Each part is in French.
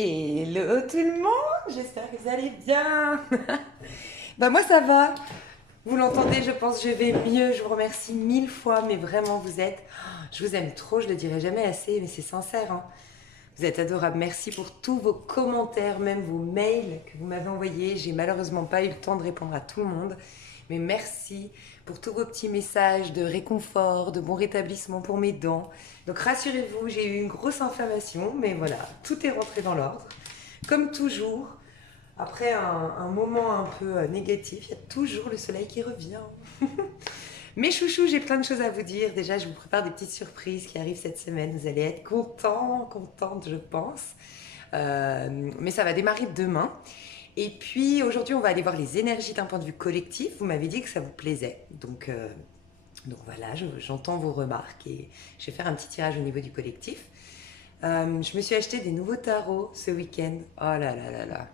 Hello tout le monde, j'espère que vous allez bien. Bah moi ça va, vous l'entendez, je pense que je vais mieux, je vous remercie mille fois, mais vraiment vous êtes, je vous aime trop, je le dirai jamais assez, mais c'est sincère, hein. Vous êtes adorables, merci pour tous vos commentaires, même vos mails que vous m'avez envoyés. J'ai malheureusement pas eu le temps de répondre à tout le monde, mais merci pour tous vos petits messages de réconfort, de bon rétablissement pour mes dents. Donc rassurez-vous, j'ai eu une grosse inflammation, mais voilà, tout est rentré dans l'ordre. Comme toujours, après un moment un peu négatif, il y a toujours le soleil qui revient. Mes chouchous, j'ai plein de choses à vous dire. Déjà, je vous prépare des petites surprises qui arrivent cette semaine. Vous allez être contents, contentes, je pense. Mais ça va démarrer demain. Et puis aujourd'hui, on va aller voir les énergies d'un point de vue collectif. Vous m'avez dit que ça vous plaisait. Donc voilà, j'entends vos remarques et je vais faire un petit tirage au niveau du collectif. Je me suis acheté des nouveaux tarots ce week-end. Oh là là là là.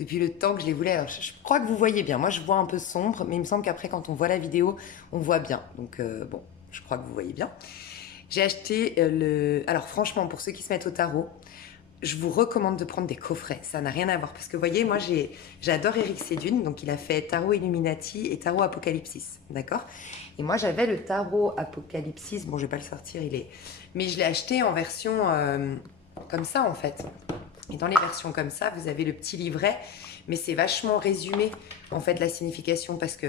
Depuis le temps que je les voulais. Alors, je crois que vous voyez bien. Moi, je vois un peu sombre, mais il me semble qu'après, quand on voit la vidéo, on voit bien. Donc bon, je crois que vous voyez bien. J'ai acheté le... Alors franchement, pour ceux qui se mettent au tarot, je vous recommande de prendre des coffrets. Ça n'a rien à voir. Parce que vous voyez, moi, j'adore Eric Sédune. Donc, il a fait Tarot Illuminati et Tarot Apocalypsis. D'accord. Et moi, j'avais le Tarot Apocalypsis. Bon, je vais pas le sortir, il est... Mais je l'ai acheté en version comme ça, en fait. Et dans les versions comme ça, vous avez le petit livret, mais c'est vachement résumé, en fait, la signification, parce que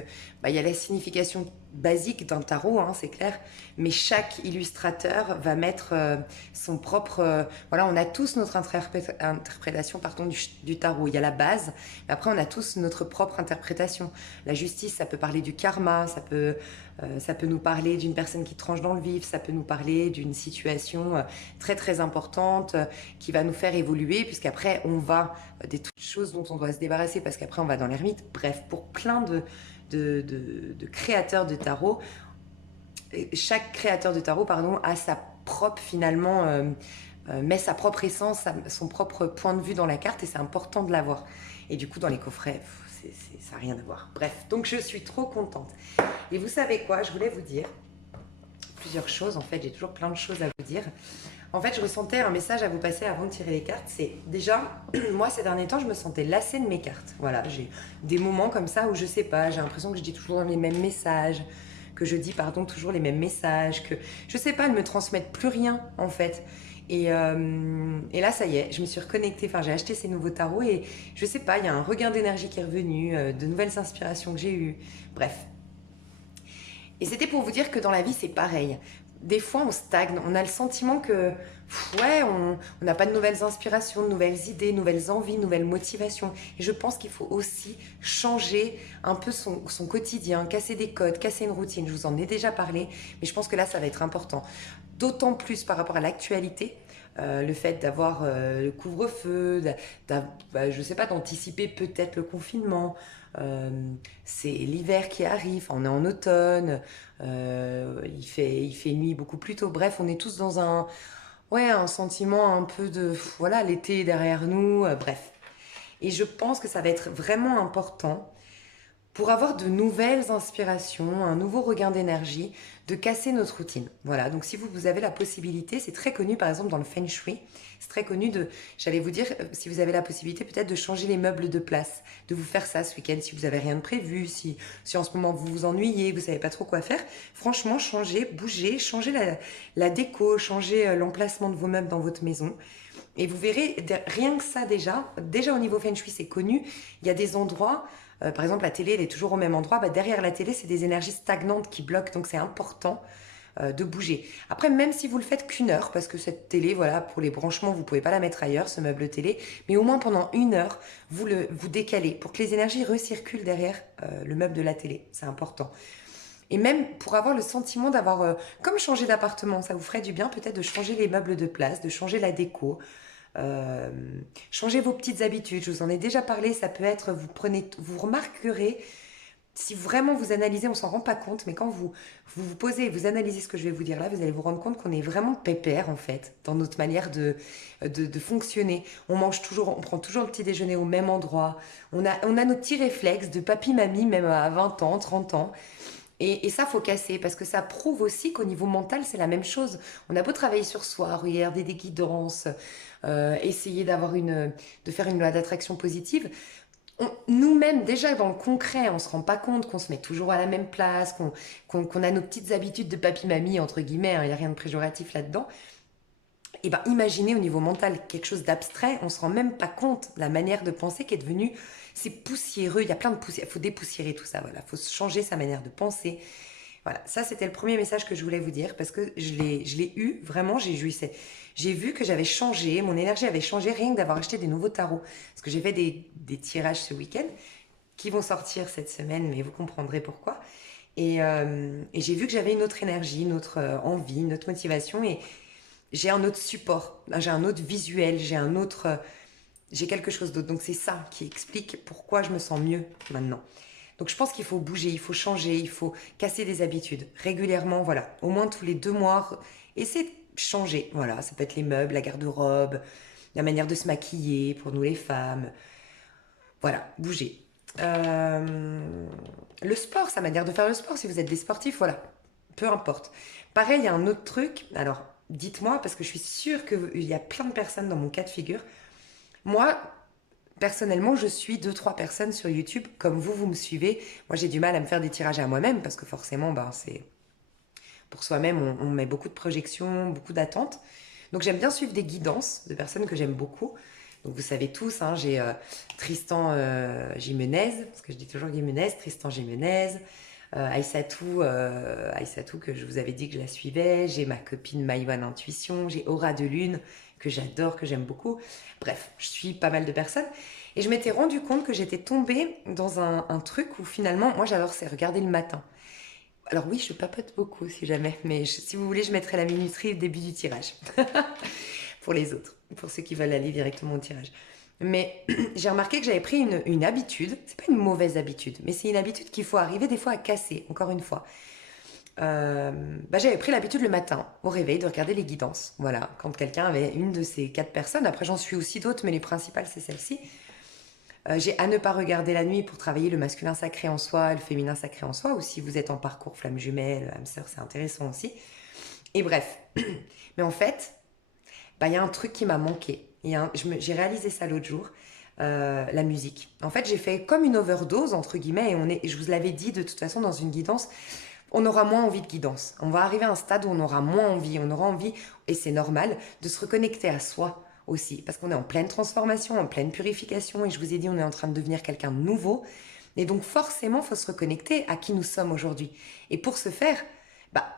il y a la signification basique d'un tarot, hein, c'est clair, mais chaque illustrateur va mettre son propre... voilà, on a tous notre interprétation pardon, du tarot. Il y a la base, mais après, on a tous notre propre interprétation. La justice, ça peut parler du karma, ça peut nous parler d'une personne qui tranche dans le vif, ça peut nous parler d'une situation très très importante qui va nous faire évoluer, puisqu'après on va des toutes choses dont on doit se débarrasser, parce qu'après on va dans l'ermite. Bref, pour plein de créateurs de tarot, chaque créateur de tarot pardon, a sa propre finalement... met sa propre essence, son propre point de vue dans la carte, et c'est important de l'avoir. Et du coup, dans les coffrets, ça n'a rien à voir. Bref, donc je suis trop contente. Et vous savez quoi, je voulais vous dire plusieurs choses. En fait, j'ai toujours plein de choses à vous dire. En fait, je ressentais un message à vous passer avant de tirer les cartes. C'est déjà, moi, ces derniers temps, je me sentais lassée de mes cartes. Voilà, j'ai des moments comme ça où je sais pas, j'ai l'impression que je dis toujours les mêmes messages, que je dis, pardon, toujours les mêmes messages, que je sais pas, elles me transmettent plus rien, en fait. Et là, ça y est, je me suis reconnectée, enfin j'ai acheté ces nouveaux tarots et je sais pas, il y a un regain d'énergie qui est revenu, de nouvelles inspirations que j'ai eues, bref. Et c'était pour vous dire que dans la vie, c'est pareil. Des fois, on stagne, on a le sentiment que, ouais, on n'a pas de nouvelles inspirations, de nouvelles idées, nouvelles envies, nouvelles motivations. Et je pense qu'il faut aussi changer un peu son quotidien, casser des codes, casser une routine. Je vous en ai déjà parlé, mais je pense que là, ça va être important. D'autant plus par rapport à l'actualité, le fait d'avoir le couvre-feu, je sais pas, d'anticiper peut-être le confinement. Euh, c'est l'hiver qui arrive, on est en automne, il fait nuit beaucoup plus tôt. Bref, on est tous dans un sentiment un peu de, voilà, l'été est derrière nous, bref. Et je pense que ça va être vraiment important pour avoir de nouvelles inspirations, un nouveau regain d'énergie, de casser notre routine. Voilà, donc si vous avez la possibilité, c'est très connu par exemple dans le Feng Shui, c'est très connu j'allais vous dire, si vous avez la possibilité peut-être de changer les meubles de place, de vous faire ça ce week-end si vous avez rien de prévu, si en ce moment vous vous ennuyez, vous savez pas trop quoi faire, franchement changez, bougez, changez la déco, changez l'emplacement de vos meubles dans votre maison. Et vous verrez, rien que ça déjà au niveau Feng Shui c'est connu, il y a des endroits par exemple, la télé, elle est toujours au même endroit. Derrière la télé, c'est des énergies stagnantes qui bloquent. Donc, c'est important de bouger. Après, même si vous le faites qu'une heure, parce que cette télé, voilà, pour les branchements, vous pouvez pas la mettre ailleurs, ce meuble télé, mais au moins pendant une heure, vous décalez pour que les énergies recirculent derrière le meuble de la télé. C'est important. Et même pour avoir le sentiment d'avoir, comme changer d'appartement, ça vous ferait du bien peut-être de changer les meubles de place, de changer la déco, euh, changez vos petites habitudes. Je vous en ai déjà parlé. Ça peut être, vous remarquerez, si vraiment vous analysez, on s'en rend pas compte, mais quand vous posez et vous analysez ce que je vais vous dire là, vous allez vous rendre compte qu'on est vraiment pépère en fait dans notre manière de fonctionner. On mange toujours, on prend toujours le petit déjeuner au même endroit. On a nos petits réflexes de papy mamie même à 20 ans, 30 ans. Et ça, faut casser parce que ça prouve aussi qu'au niveau mental, c'est la même chose. On a beau travailler sur soi, regarder des guidances, essayer de faire une loi d'attraction positive. Nous-mêmes, déjà dans le concret, on se rend pas compte qu'on se met toujours à la même place, qu'on a nos petites habitudes de papy-mamie, entre guillemets, il n'y a rien de péjoratif là-dedans. Et ben, imaginez au niveau mental quelque chose d'abstrait, on se rend même pas compte de la manière de penser qui est devenue, c'est poussiéreux, il y a plein de poussière, il faut dépoussiérer tout ça, voilà, il faut changer sa manière de penser. Voilà, ça c'était le premier message que je voulais vous dire parce que je l'ai eu, vraiment, j'ai vu que j'avais changé, mon énergie avait changé rien que d'avoir acheté des nouveaux tarots. Parce que j'ai fait des tirages ce week-end qui vont sortir cette semaine, mais vous comprendrez pourquoi. Et j'ai vu que j'avais une autre énergie, une autre envie, une autre motivation et j'ai un autre support, j'ai un autre visuel, j'ai quelque chose d'autre. Donc c'est ça qui explique pourquoi je me sens mieux maintenant. Donc je pense qu'il faut bouger, il faut changer, il faut casser des habitudes régulièrement, voilà, au moins tous les 2 mois, essayer de changer, voilà, ça peut être les meubles, la garde-robe, la manière de se maquiller pour nous les femmes, voilà, bouger. Le sport, sa manière de faire le sport, si vous êtes des sportifs, voilà, peu importe. Pareil, il y a un autre truc, alors dites-moi, parce que je suis sûre qu'il y a plein de personnes dans mon cas de figure. Moi, personnellement, je suis 2, 3 personnes sur YouTube, comme vous me suivez. Moi, j'ai du mal à me faire des tirages à moi-même, parce que forcément, ben, c'est pour soi-même, on met beaucoup de projections, beaucoup d'attentes. Donc j'aime bien suivre des guidances de personnes que j'aime beaucoup. Donc vous savez tous, hein, j'ai Tristan Jimenez, parce que je dis toujours Jimenez, Tristan Jimenez, Aïssatou que je vous avais dit que je la suivais, j'ai ma copine Maïwan Intuition, j'ai Aura de Lune que j'adore, que j'aime beaucoup. Bref, je suis pas mal de personnes. Et je m'étais rendu compte que j'étais tombée dans un truc où finalement, moi j'adore, c'est regarder le matin. Alors oui, je papote beaucoup si jamais, mais si vous voulez, je mettrai la minuterie au début du tirage. Pour les autres, pour ceux qui veulent aller directement au tirage. Mais j'ai remarqué que j'avais pris une habitude, c'est pas une mauvaise habitude, mais c'est une habitude qu'il faut arriver des fois à casser, encore une fois. J'avais pris l'habitude le matin, au réveil, de regarder les guidances. Voilà, quand quelqu'un avait une de ces 4 personnes, après j'en suis aussi d'autres, mais les principales c'est celle-ci. J'ai à ne pas regarder la nuit pour travailler le masculin sacré en soi, le féminin sacré en soi, ou si vous êtes en parcours flamme jumelle, âme sœur, c'est intéressant aussi. Et bref. Mais en fait, il y a un truc qui m'a manqué. J'ai réalisé ça l'autre jour, la musique. En fait, j'ai fait comme une overdose, entre guillemets, et je vous l'avais dit de toute façon dans une guidance, on aura moins envie de guidance. On va arriver à un stade où on aura moins envie, on aura envie, et c'est normal, de se reconnecter à soi aussi, parce qu'on est en pleine transformation, en pleine purification, et je vous ai dit, on est en train de devenir quelqu'un de nouveau, et donc forcément, il faut se reconnecter à qui nous sommes aujourd'hui. Et pour ce faire,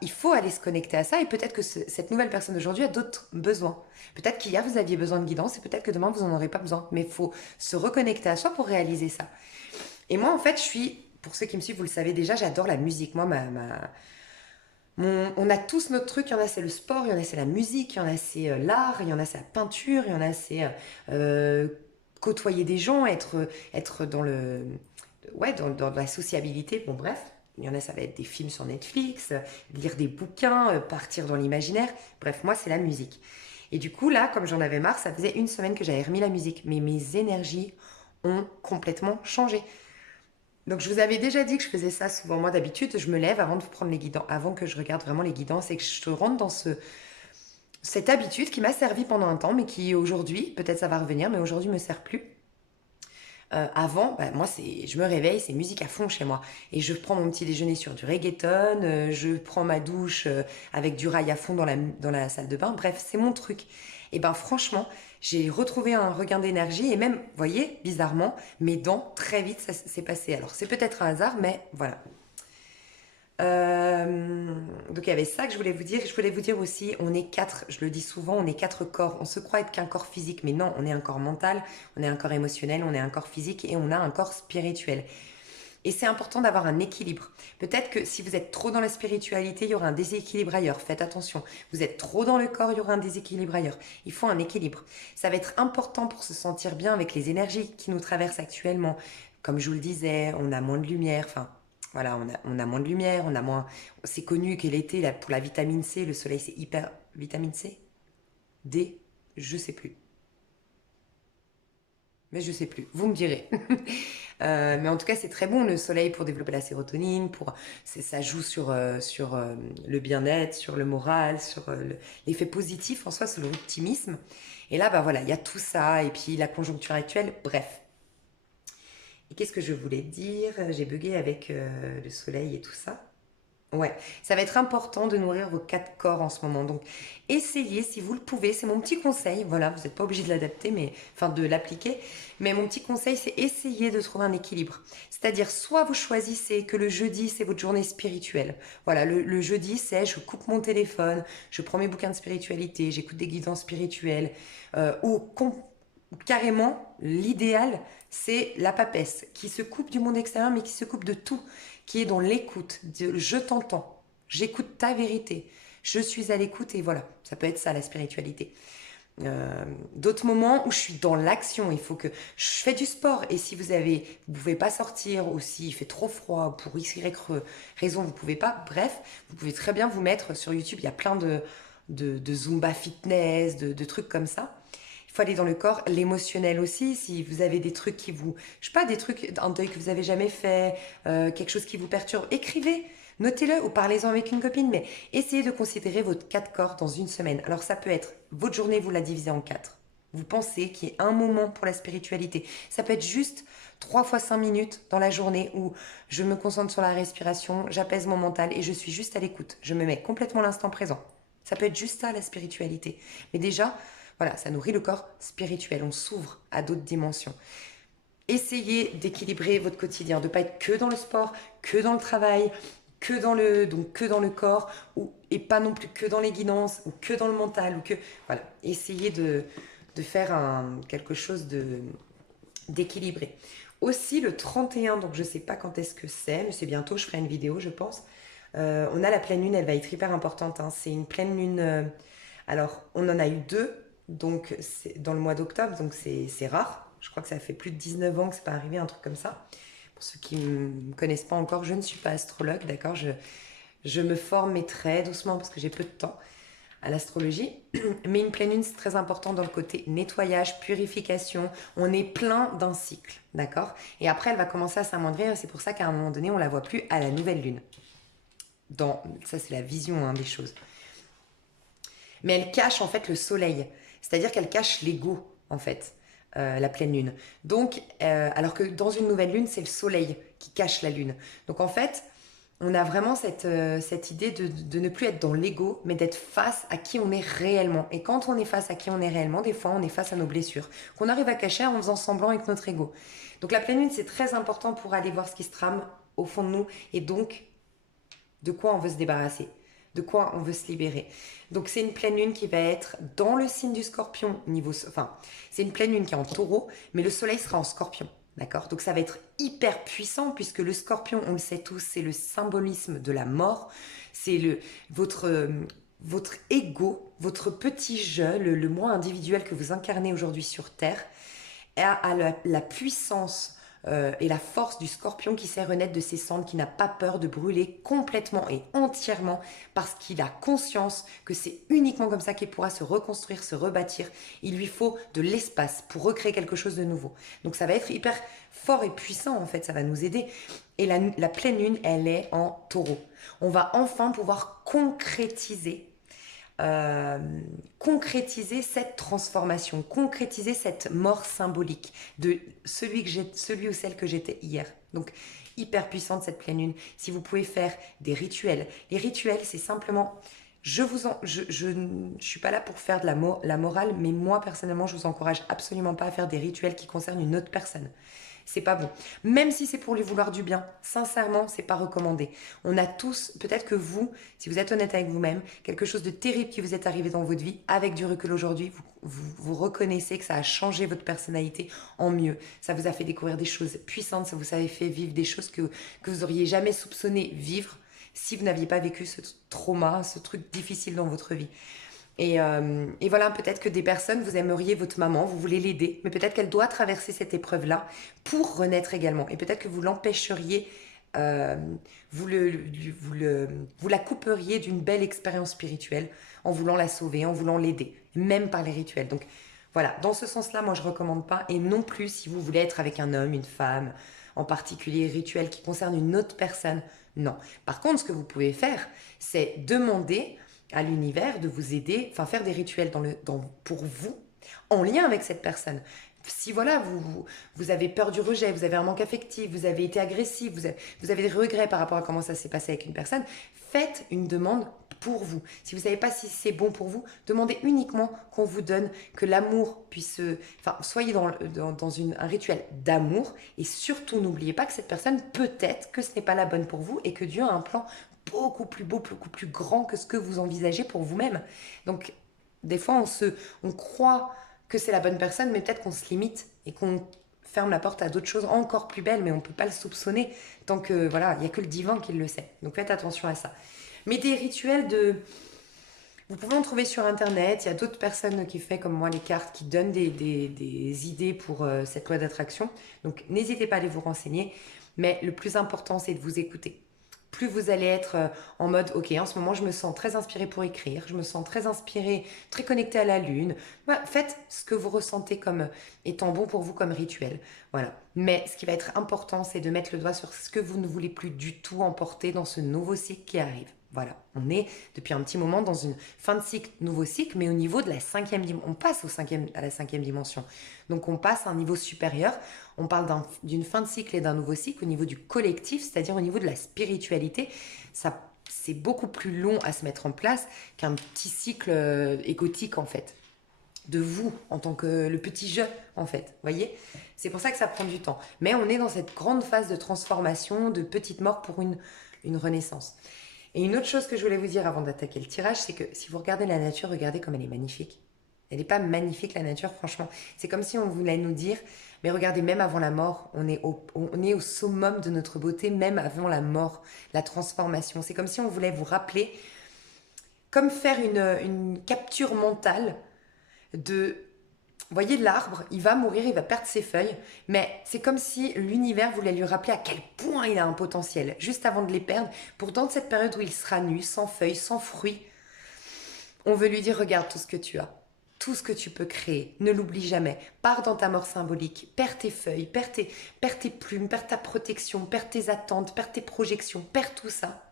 il faut aller se connecter à ça, et peut-être que cette nouvelle personne d'aujourd'hui a d'autres besoins. Peut-être qu'hier, vous aviez besoin de guidance, et peut-être que demain, vous n'en aurez pas besoin, mais il faut se reconnecter à soi pour réaliser ça. Et moi, en fait, pour ceux qui me suivent, vous le savez déjà, j'adore la musique. Moi, on a tous notre truc. Il y en a, c'est le sport, il y en a, c'est la musique, il y en a, c'est l'art, il y en a, c'est la peinture, il y en a, c'est côtoyer des gens, être dans la sociabilité. Bon, bref. Il y en a, ça va être des films sur Netflix, lire des bouquins, partir dans l'imaginaire. Bref, moi, c'est la musique. Et du coup, là, comme j'en avais marre, ça faisait une semaine que j'avais remis la musique. Mais mes énergies ont complètement changé. Donc je vous avais déjà dit que je faisais ça souvent. Moi d'habitude, je me lève avant de prendre les guidances, avant que je regarde vraiment les guidances et que je rentre dans cette habitude qui m'a servi pendant un temps, mais qui aujourd'hui, peut-être ça va revenir, mais aujourd'hui me sert plus. Avant, moi je me réveille, c'est musique à fond chez moi. Et je prends mon petit déjeuner sur du reggaeton, je prends ma douche avec du rail à fond dans la salle de bain. Bref, c'est mon truc. Et ben franchement, j'ai retrouvé un regain d'énergie et même, vous voyez, bizarrement, mes dents, très vite, ça s'est passé. Alors c'est peut-être un hasard, mais voilà. Donc il y avait ça que je voulais vous dire. Je voulais vous dire aussi, on est 4, je le dis souvent, on est 4 corps. On se croit être qu'un corps physique, mais non, on est un corps mental, on est un corps émotionnel, on est un corps physique et on a un corps spirituel. Et c'est important d'avoir un équilibre. Peut-être que si vous êtes trop dans la spiritualité, il y aura un déséquilibre ailleurs. Faites attention. Vous êtes trop dans le corps, il y aura un déséquilibre ailleurs. Il faut un équilibre. Ça va être important pour se sentir bien avec les énergies qui nous traversent actuellement. Comme je vous le disais, on a moins de lumière. Enfin, voilà, on a moins de lumière, on a moins. C'est connu que l'été, pour la vitamine C, le soleil, c'est hyper. Vitamine C? D? Je sais plus. Mais je sais plus, vous me direz. Mais en tout cas, c'est très bon le soleil pour développer la sérotonine, ça joue sur le bien-être, sur le moral, sur l'effet positif en soi, sur l'optimisme. Et là, bah voilà, il y a tout ça, et puis la conjoncture actuelle, bref. Et qu'est-ce que je voulais dire? J'ai bugué avec le soleil et tout ça. Ouais, ça va être important de nourrir vos quatre corps en ce moment. Donc, essayez si vous le pouvez. C'est mon petit conseil. Voilà, vous n'êtes pas obligé de l'adapter, mais enfin de l'appliquer. Mais mon petit conseil, c'est essayer de trouver un équilibre. C'est-à-dire, soit vous choisissez que le jeudi, c'est votre journée spirituelle. Voilà, le jeudi, c'est je coupe mon téléphone, je prends mes bouquins de spiritualité, j'écoute des guidances spirituelles, carrément, l'idéal, c'est la papesse qui se coupe du monde extérieur, mais qui se coupe de tout, qui est dans l'écoute, de je t'entends, j'écoute ta vérité, je suis à l'écoute et voilà, ça peut être ça la spiritualité. D'autres moments où je suis dans l'action, il faut que je fais du sport et si vous pouvez pas sortir ou s'il fait trop froid pour x y raison vous pouvez pas, bref, vous pouvez très bien vous mettre sur YouTube, il y a plein de Zumba fitness, de trucs comme ça. Il faut aller dans le corps, l'émotionnel aussi. Si vous avez des trucs qui vous, je sais pas, des trucs, un deuil que vous avez jamais fait, quelque chose qui vous perturbe, écrivez, notez-le ou parlez-en avec une copine. Mais essayez de considérer votre quatre corps dans une semaine. Alors ça peut être votre journée, vous la divisez en quatre. Vous pensez qu'il y ait un moment pour la spiritualité. Ça peut être juste 3 fois 5 minutes dans la journée où je me concentre sur la respiration, j'apaise mon mental et je suis juste à l'écoute. Je me mets complètement l'instant présent. Ça peut être juste ça la spiritualité. Mais déjà, voilà, ça nourrit le corps spirituel. On s'ouvre à d'autres dimensions. Essayez d'équilibrer votre quotidien, de ne pas être que dans le sport, que dans le travail, que dans le corps, et pas non plus que dans les guidances, ou que dans le mental, ou que voilà. Essayez de faire quelque chose d'équilibré. Aussi le 31, donc je ne sais pas quand est-ce que c'est, mais c'est bientôt, je ferai une vidéo, je pense. On a la pleine lune, elle va être hyper importante. Hein. C'est une pleine lune. Alors, on en a eu deux, donc c'est dans le mois d'octobre, donc c'est rare. Je crois que ça fait plus de 19 ans que c'est pas arrivé, un truc comme ça. Pour ceux qui ne me connaissent pas encore, je ne suis pas astrologue, d'accord, je me forme, mais très doucement parce que j'ai peu de temps à l'astrologie. Mais une pleine lune, c'est très important dans le côté nettoyage, purification. On est plein d'un cycle, d'accord. Et après, elle va commencer à s'amoindrir. C'est pour ça qu'à un moment donné, on la voit plus à la nouvelle lune. Ça, c'est la vision hein, des choses. Mais elle cache en fait le soleil. C'est-à-dire qu'elle cache l'ego, en fait, la pleine lune. Donc, alors que dans une nouvelle lune, c'est le soleil qui cache la lune. Donc en fait, on a vraiment cette idée de ne plus être dans l'ego, mais d'être face à qui on est réellement. Et quand on est face à qui on est réellement, des fois, on est face à nos blessures, qu'on arrive à cacher en faisant semblant avec notre ego. Donc la pleine lune, c'est très important pour aller voir ce qui se trame au fond de nous et donc de quoi on veut se débarrasser, de quoi on veut se libérer. Donc c'est une pleine lune qui va être dans le signe du scorpion, c'est une pleine lune qui est en taureau, mais le soleil sera en scorpion. D'accord. Donc ça va être hyper puissant puisque le scorpion, on le sait tous, c'est le symbolisme de la mort. C'est votre ego, votre petit je, le moi individuel que vous incarnez aujourd'hui sur Terre, a la puissance et la force du scorpion qui sait renaître de ses cendres, qui n'a pas peur de brûler complètement et entièrement parce qu'il a conscience que c'est uniquement comme ça qu'il pourra se reconstruire, se rebâtir. Il lui faut de l'espace pour recréer quelque chose de nouveau. Donc ça va être hyper fort et puissant en fait, ça va nous aider. Et la pleine lune, elle est en taureau. On va enfin pouvoir concrétiser cette transformation, concrétiser cette mort symbolique de celui ou celle que j'étais hier. Donc, hyper puissante cette pleine lune. Si vous pouvez faire des rituels. Les rituels, c'est simplement... Je ne suis pas là pour faire de la morale, mais moi, personnellement, je vous encourage absolument pas à faire des rituels qui concernent une autre personne. C'est pas bon. Même si c'est pour lui vouloir du bien, sincèrement, c'est pas recommandé. On a tous, peut-être que vous, si vous êtes honnête avec vous-même, quelque chose de terrible qui vous est arrivé dans votre vie, avec du recul aujourd'hui, vous reconnaissez que ça a changé votre personnalité en mieux. Ça vous a fait découvrir des choses puissantes, ça vous a fait vivre des choses que vous auriez jamais soupçonné vivre si vous n'aviez pas vécu ce trauma, ce truc difficile dans votre vie. Et voilà, peut-être que des personnes, vous aimeriez votre maman, vous voulez l'aider, mais peut-être qu'elle doit traverser cette épreuve-là pour renaître également. Et peut-être que vous l'empêcheriez, vous la couperiez d'une belle expérience spirituelle en voulant la sauver, en voulant l'aider, même par les rituels. Donc Voilà, dans ce sens-là, moi je recommande pas. Et non plus si vous voulez être avec un homme, une femme, en particulier rituel qui concerne une autre personne. Non. Par contre, ce que vous pouvez faire, c'est demander à l'univers de vous aider, enfin faire des rituels pour vous, en lien avec cette personne. Si voilà, vous avez peur du rejet, vous avez un manque affectif, vous avez été agressif, vous avez des regrets par rapport à comment ça s'est passé avec une personne, faites une demande pour vous. Si vous ne savez pas si c'est bon pour vous, demandez uniquement qu'on vous donne, que l'amour puisse... Enfin, soyez dans un rituel d'amour et surtout n'oubliez pas que cette personne, peut-être que ce n'est pas la bonne pour vous et que Dieu a un plan beaucoup plus beau, beaucoup plus grand que ce que vous envisagez pour vous-même. Donc, des fois, on croit que c'est la bonne personne, mais peut-être qu'on se limite et qu'on ferme la porte à d'autres choses encore plus belles, mais on ne peut pas le soupçonner tant que, voilà, il n'y a que le divin qui le sait. Donc faites attention à ça. Mais des rituels vous pouvez en trouver sur Internet, il y a d'autres personnes qui font comme moi les cartes, qui donnent des idées pour cette loi d'attraction. Donc n'hésitez pas à aller vous renseigner, mais le plus important c'est de vous écouter. Plus vous allez être en mode, ok, en ce moment je me sens très inspirée pour écrire, je me sens très inspirée, très connectée à la lune. Voilà, faites ce que vous ressentez comme étant bon pour vous comme rituel. Voilà. Mais ce qui va être important, c'est de mettre le doigt sur ce que vous ne voulez plus du tout emporter dans ce nouveau cycle qui arrive. Voilà, on est depuis un petit moment dans une fin de cycle, nouveau cycle, mais au niveau de la 5e dimension. On passe à la 5e dimension. Donc on passe à un niveau supérieur. On parle d'une fin de cycle et d'un nouveau cycle au niveau du collectif, c'est-à-dire au niveau de la spiritualité. Ça, c'est beaucoup plus long à se mettre en place qu'un petit cycle égotique en fait. De vous, en tant que le petit jeu, en fait. Voyez, c'est pour ça que ça prend du temps. Mais on est dans cette grande phase de transformation, de petite mort pour une renaissance. Et une autre chose que je voulais vous dire avant d'attaquer le tirage, c'est que si vous regardez la nature, regardez comme elle est magnifique. Elle n'est pas magnifique, la nature, franchement. C'est comme si on voulait nous dire, mais regardez, même avant la mort, on est au summum de notre beauté, même avant la mort, la transformation. C'est comme si on voulait vous rappeler, comme faire une capture mentale de... Voyez l'arbre, il va mourir, il va perdre ses feuilles, mais c'est comme si l'univers voulait lui rappeler à quel point il a un potentiel, juste avant de les perdre, pour dans cette période où il sera nu, sans feuilles, sans fruits, on veut lui dire, regarde tout ce que tu as, tout ce que tu peux créer, ne l'oublie jamais, pars dans ta mort symbolique, perds tes feuilles, perds tes plumes, perds ta protection, perds tes attentes, perds tes projections, perds tout ça.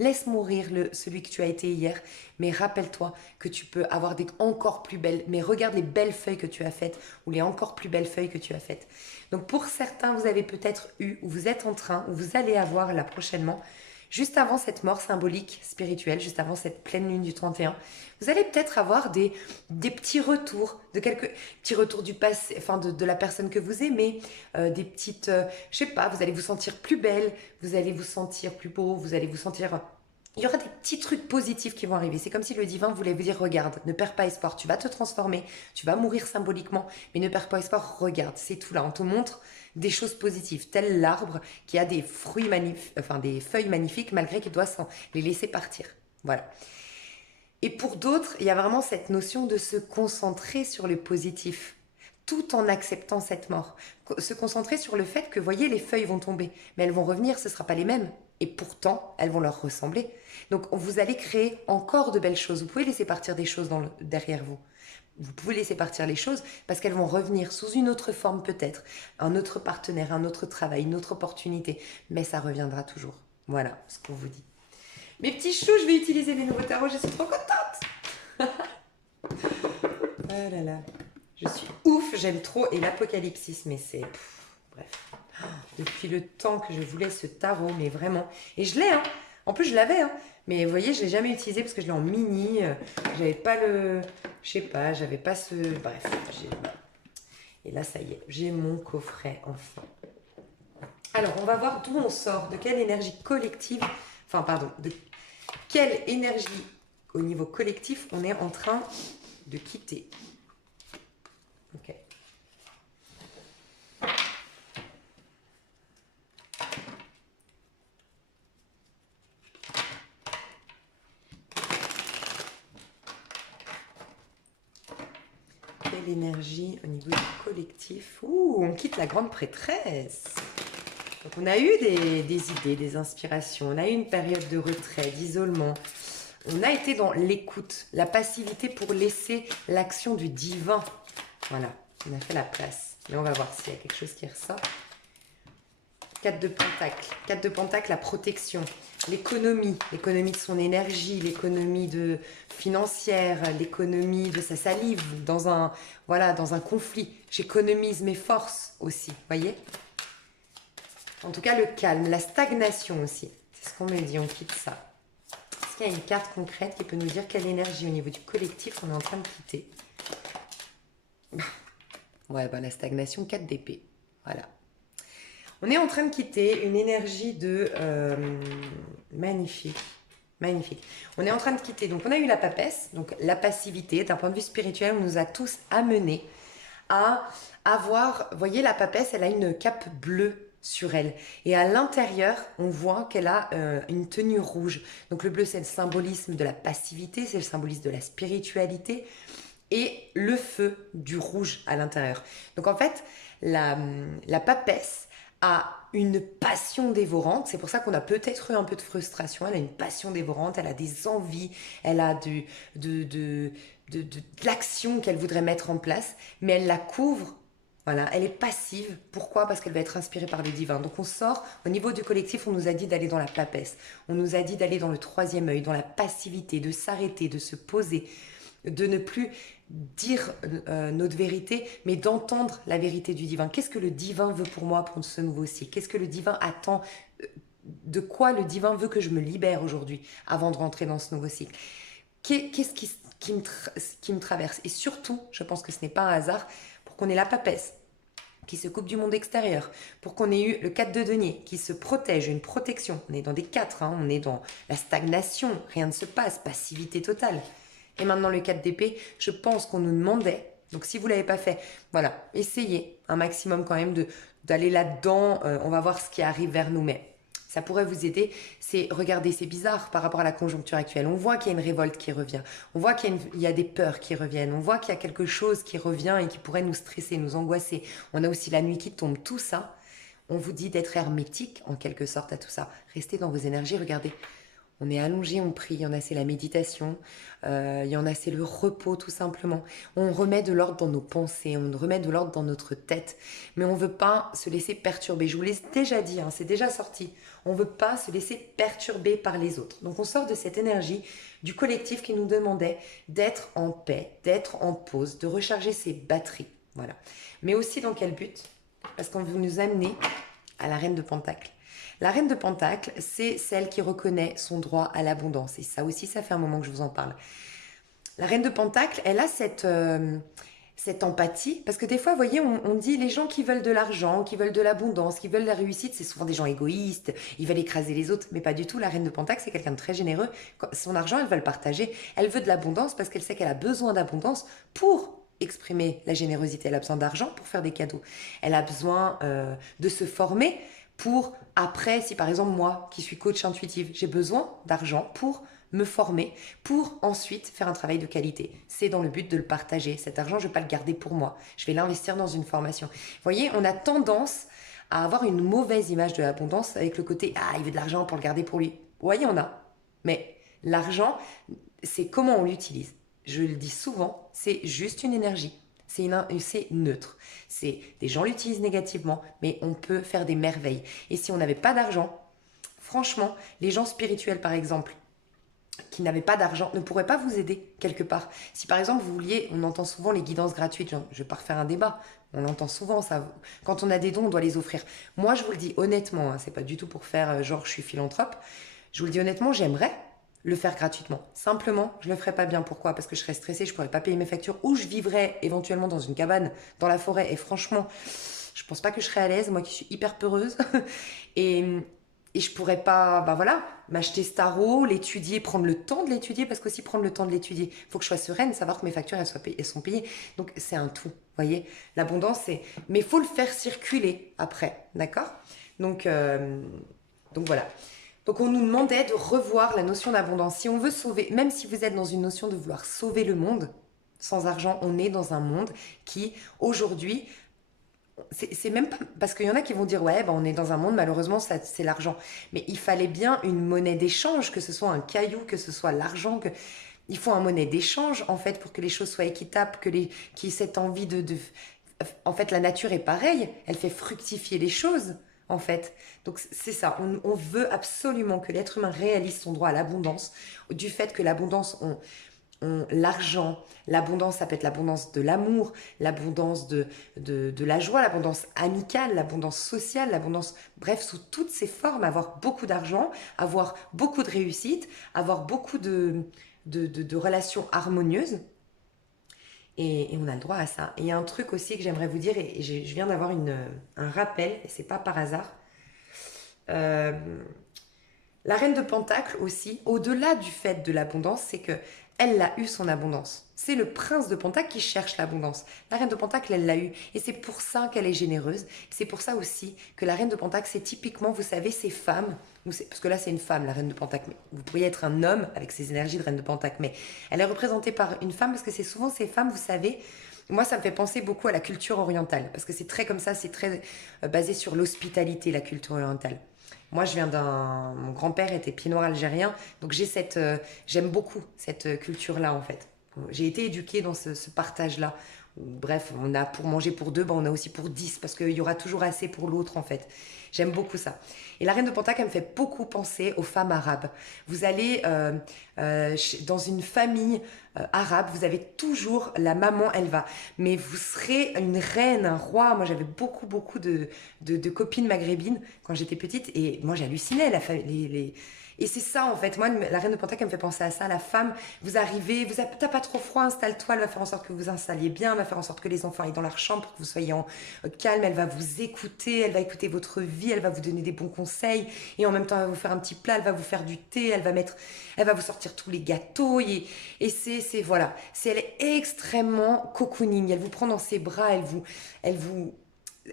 Laisse mourir celui que tu as été hier, mais rappelle-toi que tu peux avoir des encore plus belles, mais regarde les belles feuilles que tu as faites, ou les encore plus belles feuilles que tu as faites. Donc pour certains, vous avez peut-être eu, ou vous êtes en train, ou vous allez avoir là prochainement, juste avant cette mort symbolique, spirituelle, juste avant cette pleine lune du 31, vous allez peut-être avoir des petits retours, quelques petits retours du passé, enfin de la personne que vous aimez, des petites, je sais pas, vous allez vous sentir plus belle, vous allez vous sentir plus beau, vous allez vous sentir... Il y aura des petits trucs positifs qui vont arriver. C'est comme si le divin voulait vous dire, regarde, ne perds pas espoir, tu vas te transformer, tu vas mourir symboliquement, mais ne perds pas espoir, regarde, c'est tout là, on te montre des choses positives, tel l'arbre qui a des fruits des feuilles magnifiques malgré qu'il doit les laisser partir. Voilà. Et pour d'autres, il y a vraiment cette notion de se concentrer sur le positif, tout en acceptant cette mort. Se concentrer sur le fait que, voyez, les feuilles vont tomber, mais elles vont revenir, ce ne sera pas les mêmes. Et pourtant, elles vont leur ressembler. Donc, vous allez créer encore de belles choses. Vous pouvez laisser partir des choses derrière vous. Vous pouvez laisser partir les choses parce qu'elles vont revenir sous une autre forme peut-être. Un autre partenaire, un autre travail, une autre opportunité. Mais ça reviendra toujours. Voilà ce qu'on vous dit. Mes petits choux, je vais utiliser les nouveaux tarots, je suis trop contente. Oh là là, je suis ouf, j'aime trop. Et l'apocalypsis, mais c'est... bref. Depuis le temps que je voulais ce tarot, mais vraiment... Et je l'ai, hein. En plus, je l'avais, hein. Mais vous voyez, je ne l'ai jamais utilisé parce que je l'ai en mini. J'avais pas le... Je sais pas, j'avais pas ce... Bref. Et là, ça y est, j'ai mon coffret, enfin. Alors, on va voir d'où on sort, de quelle énergie collective... Enfin, pardon, de quelle énergie au niveau collectif on est en train de quitter. Ok. Quelle énergie au niveau du collectif. Ouh, on quitte la grande prêtresse. Donc on a eu des idées, des inspirations, on a eu une période de retrait, d'isolement. On a été dans l'écoute, la passivité pour laisser l'action du divin Voilà, on a fait la place. Mais on va voir s'il y a quelque chose qui ressort. 4 de Pentacle. 4 de Pentacle, la protection, l'économie de son énergie, l'économie financière, l'économie de sa salive dans un conflit. J'économise mes forces aussi, voyez. En tout cas, le calme, la stagnation aussi. C'est ce qu'on me dit, on quitte ça. Est-ce qu'il y a une carte concrète qui peut nous dire quelle énergie au niveau du collectif on est en train de quitter? Ouais, la stagnation, 4 d'épée. Voilà. On est en train de quitter une énergie de... magnifique. Magnifique. On est en train de quitter... Donc, on a eu la papesse, donc la passivité. D'un point de vue spirituel, on nous a tous amenés à avoir... Vous voyez, la papesse, elle a une cape bleue sur elle. Et à l'intérieur, on voit qu'elle a une tenue rouge. Donc, le bleu, c'est le symbolisme de la passivité, c'est le symbolisme de la spiritualité. Et le feu du rouge à l'intérieur. Donc, en fait, la papesse a une passion dévorante, c'est pour ça qu'on a peut-être eu un peu de frustration, elle a une passion dévorante, elle a des envies, elle a de l'action qu'elle voudrait mettre en place, mais elle la couvre, voilà, elle est passive. Pourquoi? Parce qu'elle va être inspirée par le divin. Donc on sort, au niveau du collectif, on nous a dit d'aller dans la papesse, on nous a dit d'aller dans le troisième œil, dans la passivité, de s'arrêter, de se poser, de ne plus dire notre vérité, mais d'entendre la vérité du divin. Qu'est-ce que le divin veut pour moi pour ce nouveau cycle? Qu'est-ce que le divin attend? De quoi le divin veut que je me libère aujourd'hui avant de rentrer dans ce nouveau cycle? Qu'est-ce qui me traverse? Et surtout, je pense que ce n'est pas un hasard pour qu'on ait la papesse qui se coupe du monde extérieur, pour qu'on ait eu le 4 de denier qui se protège, une protection. On est dans des 4, hein, on est dans la stagnation, rien ne se passe, passivité totale. Et maintenant le 4 d'épée, je pense qu'on nous demandait, donc si vous ne l'avez pas fait, voilà, essayez un maximum quand même d'aller là-dedans, on va voir ce qui arrive vers nous, mais ça pourrait vous aider. Regardez, c'est bizarre par rapport à la conjoncture actuelle, on voit qu'il y a une révolte qui revient, on voit qu'il y a des peurs qui reviennent, on voit qu'il y a quelque chose qui revient et qui pourrait nous stresser, nous angoisser, on a aussi la nuit qui tombe, tout ça, on vous dit d'être hermétique en quelque sorte à tout ça, restez dans vos énergies, regardez. On est allongé, on prie, il y en a c'est la méditation, il y en a c'est le repos tout simplement. On remet de l'ordre dans nos pensées, on remet de l'ordre dans notre tête, mais on ne veut pas se laisser perturber. Je vous l'ai déjà dit, hein, c'est déjà sorti. On ne veut pas se laisser perturber par les autres. Donc on sort de cette énergie du collectif qui nous demandait d'être en paix, d'être en pause, de recharger ses batteries. Voilà. Mais aussi dans quel but? Parce qu'on veut nous amener à la Reine de Pentacle. La Reine de Pentacle, c'est celle qui reconnaît son droit à l'abondance. Et ça aussi, ça fait un moment que je vous en parle. La Reine de Pentacle, elle a cette empathie. Parce que des fois, vous voyez, on dit les gens qui veulent de l'argent, qui veulent de l'abondance, qui veulent la réussite, c'est souvent des gens égoïstes. Ils veulent écraser les autres. Mais pas du tout. La Reine de Pentacle, c'est quelqu'un de très généreux. Son argent, elle va le partager. Elle veut de l'abondance parce qu'elle sait qu'elle a besoin d'abondance pour exprimer la générosité. Elle a besoin d'argent pour faire des cadeaux. Elle a besoin de se former pour après, si par exemple moi qui suis coach intuitive, j'ai besoin d'argent pour me former, pour ensuite faire un travail de qualité. C'est dans le but de le partager. Cet argent, je ne vais pas le garder pour moi. Je vais l'investir dans une formation. Vous voyez, on a tendance à avoir une mauvaise image de l'abondance avec le côté « Ah, il veut de l'argent pour le garder pour lui ». Vous voyez, on a. Mais l'argent, c'est comment on l'utilise. Je le dis souvent, c'est juste une énergie. C'est neutre. Des gens l'utilisent négativement, mais on peut faire des merveilles. Et si on n'avait pas d'argent, franchement, les gens spirituels, par exemple, qui n'avaient pas d'argent, ne pourraient pas vous aider quelque part. Si par exemple, vous vouliez, on entend souvent les guidances gratuites, je ne vais pas refaire un débat, on entend souvent ça. Quand on a des dons, on doit les offrir. Moi, je vous le dis honnêtement, hein, c'est pas du tout pour faire genre je suis philanthrope, je vous le dis honnêtement, j'aimerais le faire gratuitement. Simplement, je le ferais pas bien. Pourquoi? Parce que je serais stressée, je pourrais pas payer mes factures, ou je vivrais éventuellement dans une cabane, dans la forêt, et franchement, je pense pas que je serais à l'aise, moi qui suis hyper peureuse, et je pourrais pas, m'acheter ce tarot, l'étudier, prendre le temps de l'étudier, parce qu'aussi prendre le temps de l'étudier, il faut que je sois sereine, savoir que mes factures, elles sont payées. Donc, c'est un tout, vous voyez. L'abondance, mais il faut le faire circuler après, d'accord? Donc voilà. Donc on nous demandait de revoir la notion d'abondance. Si on veut sauver, même si vous êtes dans une notion de vouloir sauver le monde, sans argent, on est dans un monde qui, aujourd'hui, c'est même pas... Parce qu'il y en a qui vont dire, ouais, on est dans un monde, malheureusement, c'est l'argent. Mais il fallait bien une monnaie d'échange, que ce soit un caillou, que ce soit l'argent, il faut un monnaie d'échange, en fait, pour que les choses soient équitables, qu'il y ait cette envie En fait, la nature est pareille, elle fait fructifier les choses, en fait. Donc, c'est ça, on veut absolument que l'être humain réalise son droit à l'abondance, du fait que l'abondance, l'argent, l'abondance, ça peut être l'abondance de l'amour, l'abondance de la joie, l'abondance amicale, l'abondance sociale, l'abondance, bref, sous toutes ses formes, avoir beaucoup d'argent, avoir beaucoup de réussite, avoir beaucoup de relations harmonieuses. Et on a le droit à ça. Et il y a un truc aussi que j'aimerais vous dire, et je viens d'avoir un rappel, et c'est pas par hasard. Euh, la reine de Pentacle aussi, au-delà du fait de l'abondance, c'est que elle a eu son abondance. C'est le prince de Pentacle qui cherche l'abondance. La reine de Pentacle, elle l'a eu. Et c'est pour ça qu'elle est généreuse. C'est pour ça aussi que la reine de Pentacle, c'est typiquement, vous savez, ces femmes, parce que là c'est une femme, la reine de Pentacle, mais vous pourriez être un homme avec ses énergies de reine de Pentacle, mais elle est représentée par une femme parce que c'est souvent ces femmes, vous savez, moi ça me fait penser beaucoup à la culture orientale, parce que c'est très comme ça, c'est très basé sur l'hospitalité, la culture orientale. Moi, je viens d'un. Mon grand-père était pied noir algérien, donc j'aime beaucoup cette culture-là en fait. J'ai été éduquée dans ce partage-là. Bref, on a pour manger pour deux, ben on a aussi pour 10 parce qu'il y aura toujours assez pour l'autre en fait. J'aime beaucoup ça. Et la reine de Pentacle, elle me fait beaucoup penser aux femmes arabes. Vous allez dans une famille arabe, vous avez toujours la maman, elle va. Mais vous serez une reine, un roi. Moi, j'avais beaucoup de copines maghrébines quand j'étais petite et moi, j'hallucinais et c'est ça en fait, moi la reine de Pentacle elle me fait penser à ça, la femme, vous arrivez, t'as pas trop froid, installe-toi, elle va faire en sorte que vous installiez bien, elle va faire en sorte que les enfants aillent dans leur chambre pour que vous soyez calme, elle va vous écouter, elle va écouter votre vie, elle va vous donner des bons conseils et en même temps elle va vous faire un petit plat, elle va vous faire du thé, elle va vous sortir tous les gâteaux et elle est extrêmement cocooning, elle vous prend dans ses bras, elle vous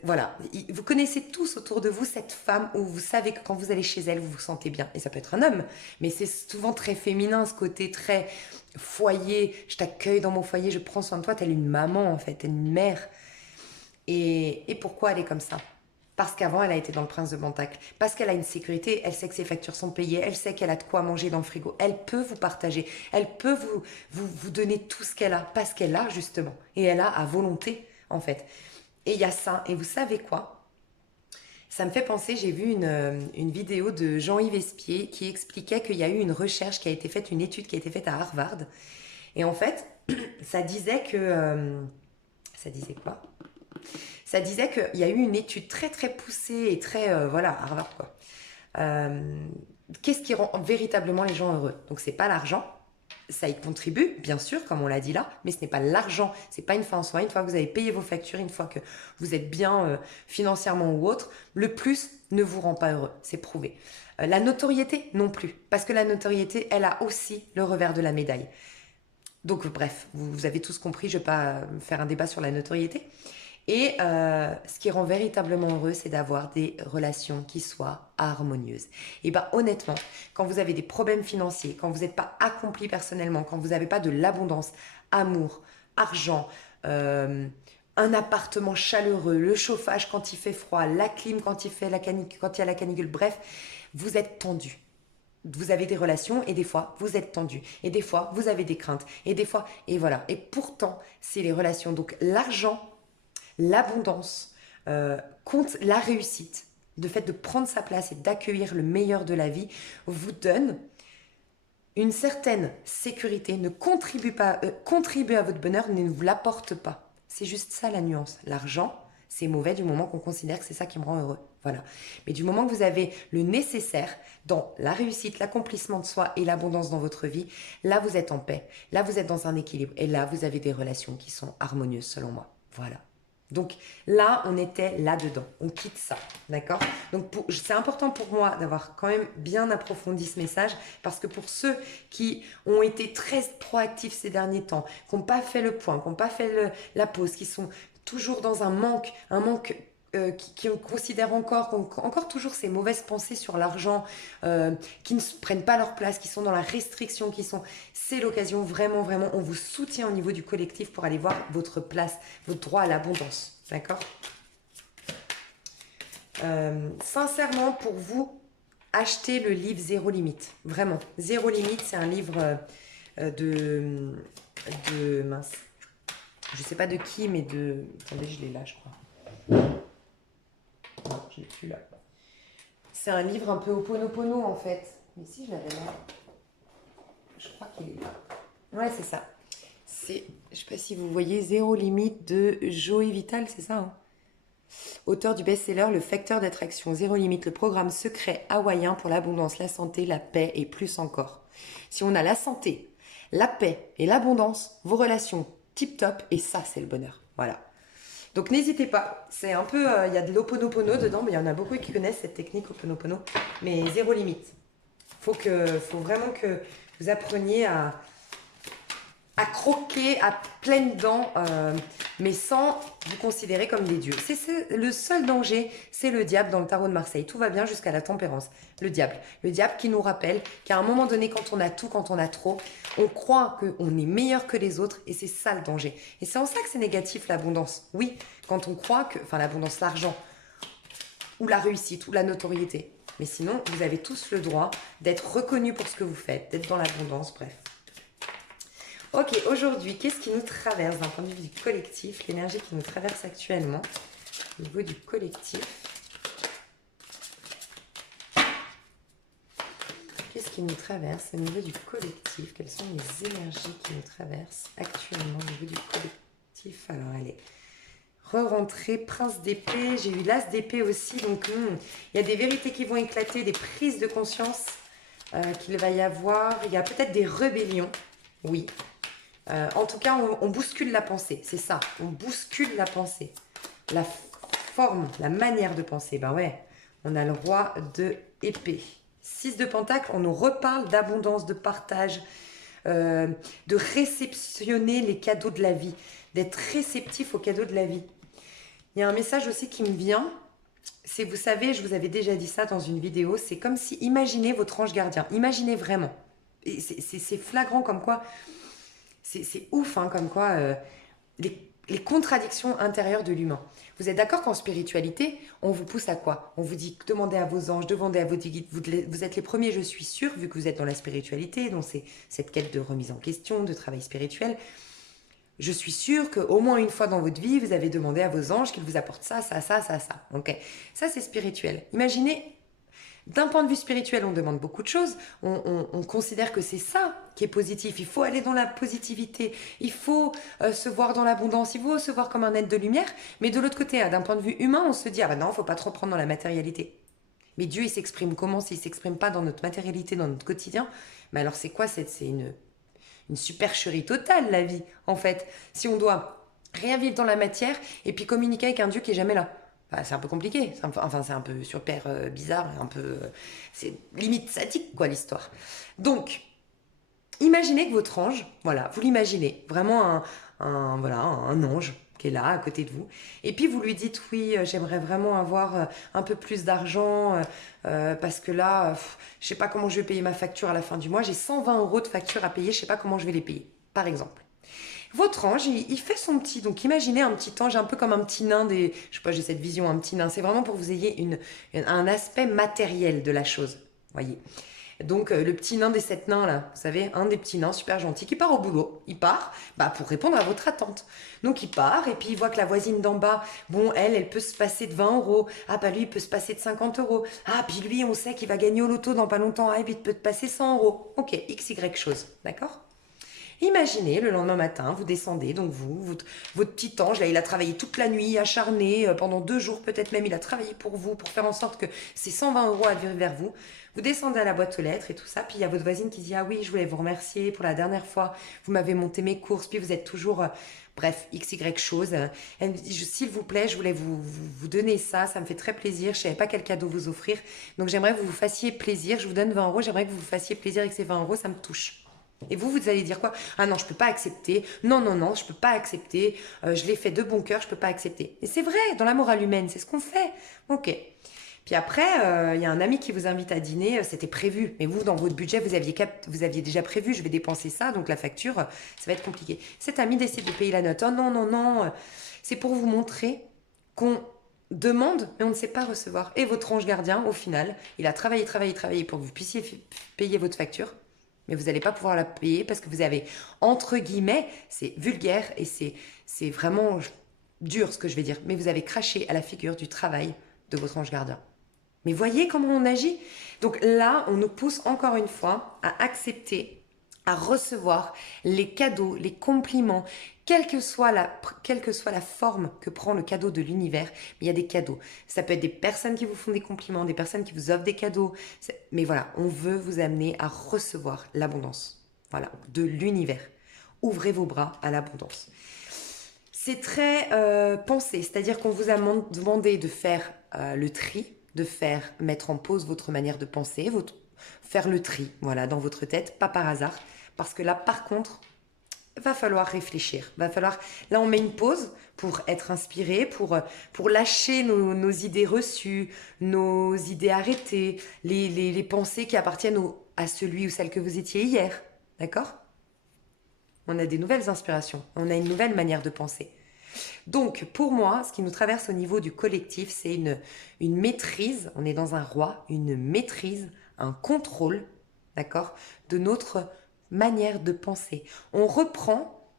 voilà, vous connaissez tous autour de vous cette femme où vous savez que quand vous allez chez elle, vous vous sentez bien. Et ça peut être un homme, mais c'est souvent très féminin, ce côté très foyer. Je t'accueille dans mon foyer, je prends soin de toi, telle une maman en fait, telle une mère. Et pourquoi elle est comme ça? Parce qu'avant, elle a été dans le Prince de Pentacle. Parce qu'elle a une sécurité, elle sait que ses factures sont payées, elle sait qu'elle a de quoi manger dans le frigo. Elle peut vous partager, elle peut vous donner tout ce qu'elle a, parce qu'elle a justement. Et elle a à volonté, en fait. Et il y a ça. Et vous savez quoi? Ça me fait penser, j'ai vu une vidéo de Jean-Yves Espier qui expliquait qu'il y a eu une recherche qui a été faite, une étude qui a été faite à Harvard. Et en fait, ça disait que... ça disait quoi? Ça disait qu'il y a eu une étude très très poussée et très... voilà, Harvard quoi. Qu'est-ce qui rend véritablement les gens heureux? Donc c'est pas l'argent, ça y contribue, bien sûr, comme on l'a dit là, mais ce n'est pas l'argent, c'est pas une fin en soi. Une fois que vous avez payé vos factures, une fois que vous êtes bien financièrement ou autre, le plus ne vous rend pas heureux, c'est prouvé. La notoriété, non plus, parce que la notoriété, elle a aussi le revers de la médaille. Donc bref, vous avez tous compris, je ne vais pas faire un débat sur la notoriété. Et ce qui rend véritablement heureux, c'est d'avoir des relations qui soient harmonieuses. Et bien honnêtement, quand vous avez des problèmes financiers, quand vous n'êtes pas accompli personnellement, quand vous n'avez pas de l'abondance, amour, argent, un appartement chaleureux, le chauffage quand il fait froid, la clim quand il y a la canicule, bref, vous êtes tendu. Vous avez des relations et des fois vous êtes tendu et des fois vous avez des craintes et des fois et voilà. Et pourtant c'est les relations. Donc l'argent, l'abondance, compte la réussite, le fait de prendre sa place et d'accueillir le meilleur de la vie vous donne une certaine sécurité, ne contribue pas, contribue à votre bonheur, ne vous l'apporte pas. C'est juste ça la nuance. L'argent, c'est mauvais du moment qu'on considère que c'est ça qui me rend heureux. Voilà. Mais du moment que vous avez le nécessaire dans la réussite, l'accomplissement de soi et l'abondance dans votre vie, là vous êtes en paix, là vous êtes dans un équilibre et là vous avez des relations qui sont harmonieuses selon moi. Voilà. Donc là, on était là-dedans. On quitte ça, d'accord? Donc c'est important pour moi d'avoir quand même bien approfondi ce message parce que pour ceux qui ont été très proactifs ces derniers temps, qui n'ont pas fait le point, qui n'ont pas fait la pause, qui sont toujours dans un manque qui considèrent encore toujours ces mauvaises pensées sur l'argent, qui ne prennent pas leur place, qui sont dans la restriction, c'est l'occasion vraiment, vraiment, on vous soutient au niveau du collectif pour aller voir votre place, votre droit à l'abondance, d'accord? Sincèrement, pour vous, achetez le livre Zéro Limite, vraiment. Zéro Limite, c'est un livre mince. Je sais pas de qui, mais de... Attendez, je l'ai là, je crois. Non, je l'ai plus là. C'est un livre un peu Ho'oponopono en fait. Mais si, je l'avais là. Je crois qu'il est là. Ouais, c'est ça. C'est, je sais pas si vous voyez, Zéro limite de Joey Vital, c'est ça, hein? Auteur du best-seller Le facteur d'attraction, Zéro limite, le programme secret hawaïen pour l'abondance, la santé, la paix et plus encore. Si on a la santé, la paix et l'abondance, vos relations tip top et ça, c'est le bonheur. Voilà. Donc n'hésitez pas, c'est un peu, il y a de l'Ho'oponopono dedans, mais il y en a beaucoup qui connaissent cette technique Ho'oponopono, mais zéro limite. Faut vraiment que vous appreniez à croquer à pleines dents, mais sans vous considérer comme des dieux. Le seul danger, c'est le diable dans le tarot de Marseille. Tout va bien jusqu'à la tempérance. Le diable qui nous rappelle qu'à un moment donné, quand on a tout, quand on a trop, on croit qu'on est meilleur que les autres et c'est ça le danger. Et c'est en ça que c'est négatif l'abondance. Oui, quand on croit que, enfin l'abondance, l'argent, ou la réussite, ou la notoriété. Mais sinon, vous avez tous le droit d'être reconnus pour ce que vous faites, d'être dans l'abondance, bref. Ok, aujourd'hui, qu'est-ce qui nous traverse d'un point de vue du collectif, l'énergie qui nous traverse actuellement au niveau du collectif? Qu'est-ce qui nous traverse au niveau du collectif? Quelles sont les énergies qui nous traversent actuellement au niveau du collectif? Alors, allez, re-rentrer, prince d'épée, j'ai eu l'as d'épée aussi, donc il y a des vérités qui vont éclater, des prises de conscience qu'il va y avoir, il y a peut-être des rébellions, oui. En tout cas, on bouscule la pensée, c'est ça, on bouscule la pensée. La forme, la manière de penser, ben ouais, on a le roi de épée. 6 de pentacle, on nous reparle d'abondance, de partage, de réceptionner les cadeaux de la vie, d'être réceptif aux cadeaux de la vie. Il y a un message aussi qui me vient, c'est, vous savez, je vous avais déjà dit ça dans une vidéo, c'est comme si, imaginez votre ange gardien, imaginez vraiment, et c'est flagrant comme quoi... C'est ouf, hein, comme quoi, les contradictions intérieures de l'humain. Vous êtes d'accord qu'en spiritualité, on vous pousse à quoi? On vous dit, demandez à vos anges, demandez à vos guides. Vous êtes les premiers, je suis sûre, vu que vous êtes dans la spiritualité, donc c'est cette quête de remise en question, de travail spirituel. Je suis sûre qu'au moins une fois dans votre vie, vous avez demandé à vos anges qu'ils vous apportent ça, ça, ça, ça, ça. Ok, ça c'est spirituel. Imaginez... D'un point de vue spirituel, on demande beaucoup de choses. On considère que c'est ça qui est positif. Il faut aller dans la positivité. Il faut se voir dans l'abondance. Il faut se voir comme un être de lumière. Mais de l'autre côté, d'un point de vue humain, on se dit, ah ben non, il ne faut pas trop prendre dans la matérialité. Mais Dieu, il s'exprime comment s'il ne s'exprime pas dans notre matérialité, dans notre quotidien? Mais alors c'est quoi? C'est une supercherie totale, la vie, en fait. Si on doit rien vivre dans la matière et puis communiquer avec un Dieu qui est jamais là. Bah, c'est un peu compliqué, enfin c'est un peu super bizarre, un peu, c'est limite sadique quoi l'histoire. Donc, imaginez que votre ange, voilà, vous l'imaginez, vraiment voilà, un ange qui est là à côté de vous, et puis vous lui dites oui, j'aimerais vraiment avoir un peu plus d'argent parce que là, je sais pas comment je vais payer ma facture à la fin du mois, j'ai 120 € de facture à payer, je sais pas comment je vais les payer, par exemple. Votre ange, il fait son petit... Donc imaginez un petit ange un peu comme un petit nain des... Je sais pas, j'ai cette vision, un petit nain. C'est vraiment pour que vous ayez un aspect matériel de la chose. Voyez. Donc le petit nain des 7 nains là, vous savez, un des petits nains super gentil qui part au boulot. Il part pour répondre à votre attente. Donc il part et puis il voit que la voisine d'en bas, bon, elle peut se passer de 20 €. Ah bah lui, il peut se passer de 50 €. Ah puis lui, on sait qu'il va gagner au loto dans pas longtemps. Ah et puis il peut te passer 100 €. Ok, XY chose, d'accord? Imaginez, le lendemain matin, vous descendez, donc votre petit ange, là, il a travaillé toute la nuit, acharné, pendant 2 jours peut-être même, il a travaillé pour vous, pour faire en sorte que ces 120 € arrivent vers vous. Vous descendez à la boîte aux lettres et tout ça, puis il y a votre voisine qui dit « Ah oui, je voulais vous remercier pour la dernière fois, vous m'avez monté mes courses, puis vous êtes toujours... bref, XY chose. » Elle me dit « S'il vous plaît, je voulais vous donner ça, ça me fait très plaisir, je ne savais pas quel cadeau vous offrir, donc j'aimerais que vous vous fassiez plaisir, je vous donne 20 €, j'aimerais que vous vous fassiez plaisir avec ces 20 €, ça me touche. » Et vous allez dire quoi? Ah non, je peux pas accepter. Non, non, non, je peux pas accepter. Je l'ai fait de bon cœur, je peux pas accepter. Et c'est vrai, dans la morale humaine, c'est ce qu'on fait. Ok. Puis après, il y a un ami qui vous invite à dîner, c'était prévu. Mais vous, dans votre budget, vous aviez déjà prévu, je vais dépenser ça, donc la facture, ça va être compliqué. Cet ami décide de payer la note. Oh non, non, non. C'est pour vous montrer qu'on demande, mais on ne sait pas recevoir. Et votre ange gardien, au final, il a travaillé pour que vous puissiez payer votre facture. mais vous n'allez pas pouvoir la payer parce que vous avez, entre guillemets, c'est vulgaire et c'est vraiment dur ce que je vais dire, mais vous avez craché à la figure du travail de votre ange gardien. Mais voyez comment on agit. Donc là, on nous pousse encore une fois à accepter, à recevoir les cadeaux, les compliments, quelle que soit la forme que prend le cadeau de l'univers. Mais il y a des cadeaux. Ça peut être des personnes qui vous font des compliments, des personnes qui vous offrent des cadeaux. Mais voilà, on veut vous amener à recevoir l'abondance. Voilà, de l'univers. Ouvrez vos bras à l'abondance. C'est très pensé, c'est-à-dire qu'on vous a demandé de faire le tri, de mettre en pause votre manière de penser, faire le tri, voilà, dans votre tête, pas par hasard, parce que là, par contre, va falloir réfléchir, là, on met une pause pour être inspiré, pour lâcher nos idées reçues, nos idées arrêtées, les pensées qui appartiennent à celui ou celle que vous étiez hier, d'accord? On a des nouvelles inspirations, on a une nouvelle manière de penser. Donc, pour moi, ce qui nous traverse au niveau du collectif, c'est une maîtrise, on est dans un roi, une maîtrise, un contrôle, d'accord, de notre manière de penser. On reprend,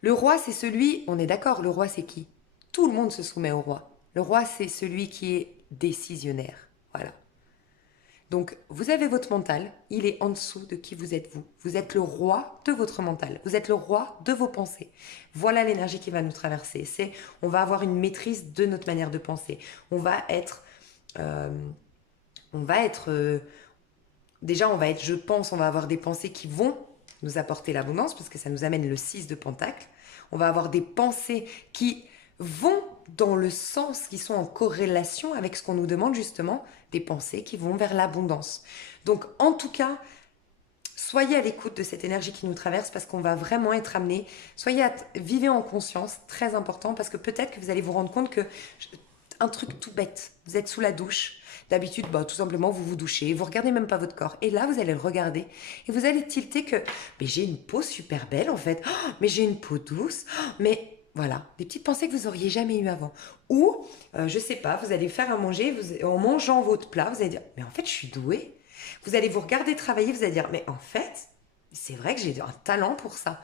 le roi c'est celui, on est d'accord, le roi c'est qui? Tout le monde se soumet au roi. Le roi c'est celui qui est décisionnaire, voilà. Donc, vous avez votre mental, il est en dessous de qui vous êtes vous. Vous êtes le roi de votre mental, vous êtes le roi de vos pensées. Voilà l'énergie qui va nous traverser. On va avoir une maîtrise de notre manière de penser. Déjà, je pense, on va avoir des pensées qui vont nous apporter l'abondance, parce que ça nous amène le 6 de Pentacle. On va avoir des pensées qui vont dans le sens, qui sont en corrélation avec ce qu'on nous demande justement, des pensées qui vont vers l'abondance. Donc en tout cas, soyez à l'écoute de cette énergie qui nous traverse parce qu'on va vraiment être amené. Vivez en conscience, très important, parce que peut-être que vous allez vous rendre compte que un truc tout bête, vous êtes sous la douche. D'habitude, tout simplement, vous vous douchez, vous regardez même pas votre corps. Et là, vous allez le regarder et vous allez tilter que mais j'ai une peau super belle en fait, oh, mais j'ai une peau douce, oh, mais voilà, des petites pensées que vous auriez jamais eues avant. Ou, je sais pas, vous allez faire à manger, en mangeant votre plat, vous allez dire mais en fait, je suis douée. Vous allez vous regarder travailler, vous allez dire mais en fait, c'est vrai que j'ai un talent pour ça.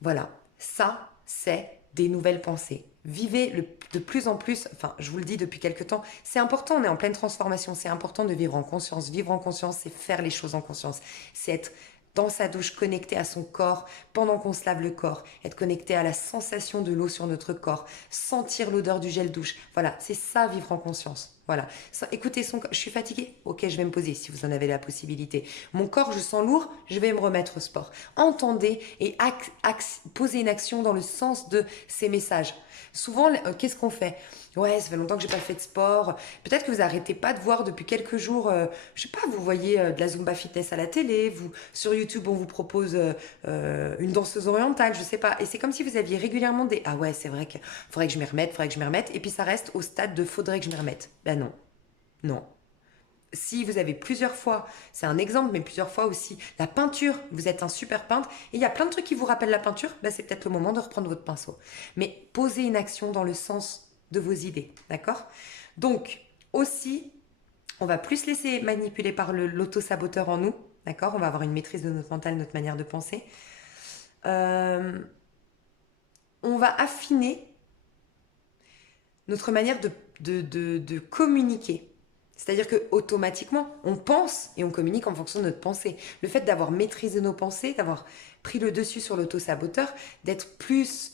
Voilà, ça, c'est des nouvelles pensées. Vivez de plus en plus, enfin je vous le dis depuis quelque temps, c'est important, on est en pleine transformation, c'est important de vivre en conscience. Vivre en conscience, c'est faire les choses en conscience. C'est être dans sa douche, connecté à son corps, pendant qu'on se lave le corps, être connecté à la sensation de l'eau sur notre corps, sentir l'odeur du gel douche. Voilà, c'est ça vivre en conscience. Voilà. Écoutez son corps. Je suis fatiguée. Ok, je vais me poser si vous en avez la possibilité. Mon corps, je sens lourd. Je vais me remettre au sport. Entendez et posez une action dans le sens de ces messages. Souvent, qu'est-ce qu'on fait? Ouais, ça fait longtemps que j'ai pas fait de sport. Peut-être que vous arrêtez pas de voir depuis quelques jours, je sais pas, vous voyez de la Zumba Fitness à la télé, sur YouTube on vous propose une danseuse orientale, je sais pas. Et c'est comme si vous aviez régulièrement des ah ouais, c'est vrai qu'il faudrait que je m'y remette, et puis ça reste au stade de faudrait que je m'y remette. Ben non, non. Si vous avez plusieurs fois, c'est un exemple, mais plusieurs fois aussi, la peinture, vous êtes un super peintre, et il y a plein de trucs qui vous rappellent la peinture, ben c'est peut-être le moment de reprendre votre pinceau. Mais posez une action dans le sens de vos idées, d'accord? Donc, aussi, on va plus se laisser manipuler par l'auto-saboteur en nous, d'accord? On va avoir une maîtrise de notre mental, notre manière de penser. On va affiner notre manière de communiquer. C'est-à-dire que automatiquement, on pense et on communique en fonction de notre pensée. Le fait d'avoir maîtrisé nos pensées, d'avoir pris le dessus sur l'auto-saboteur, d'être plus...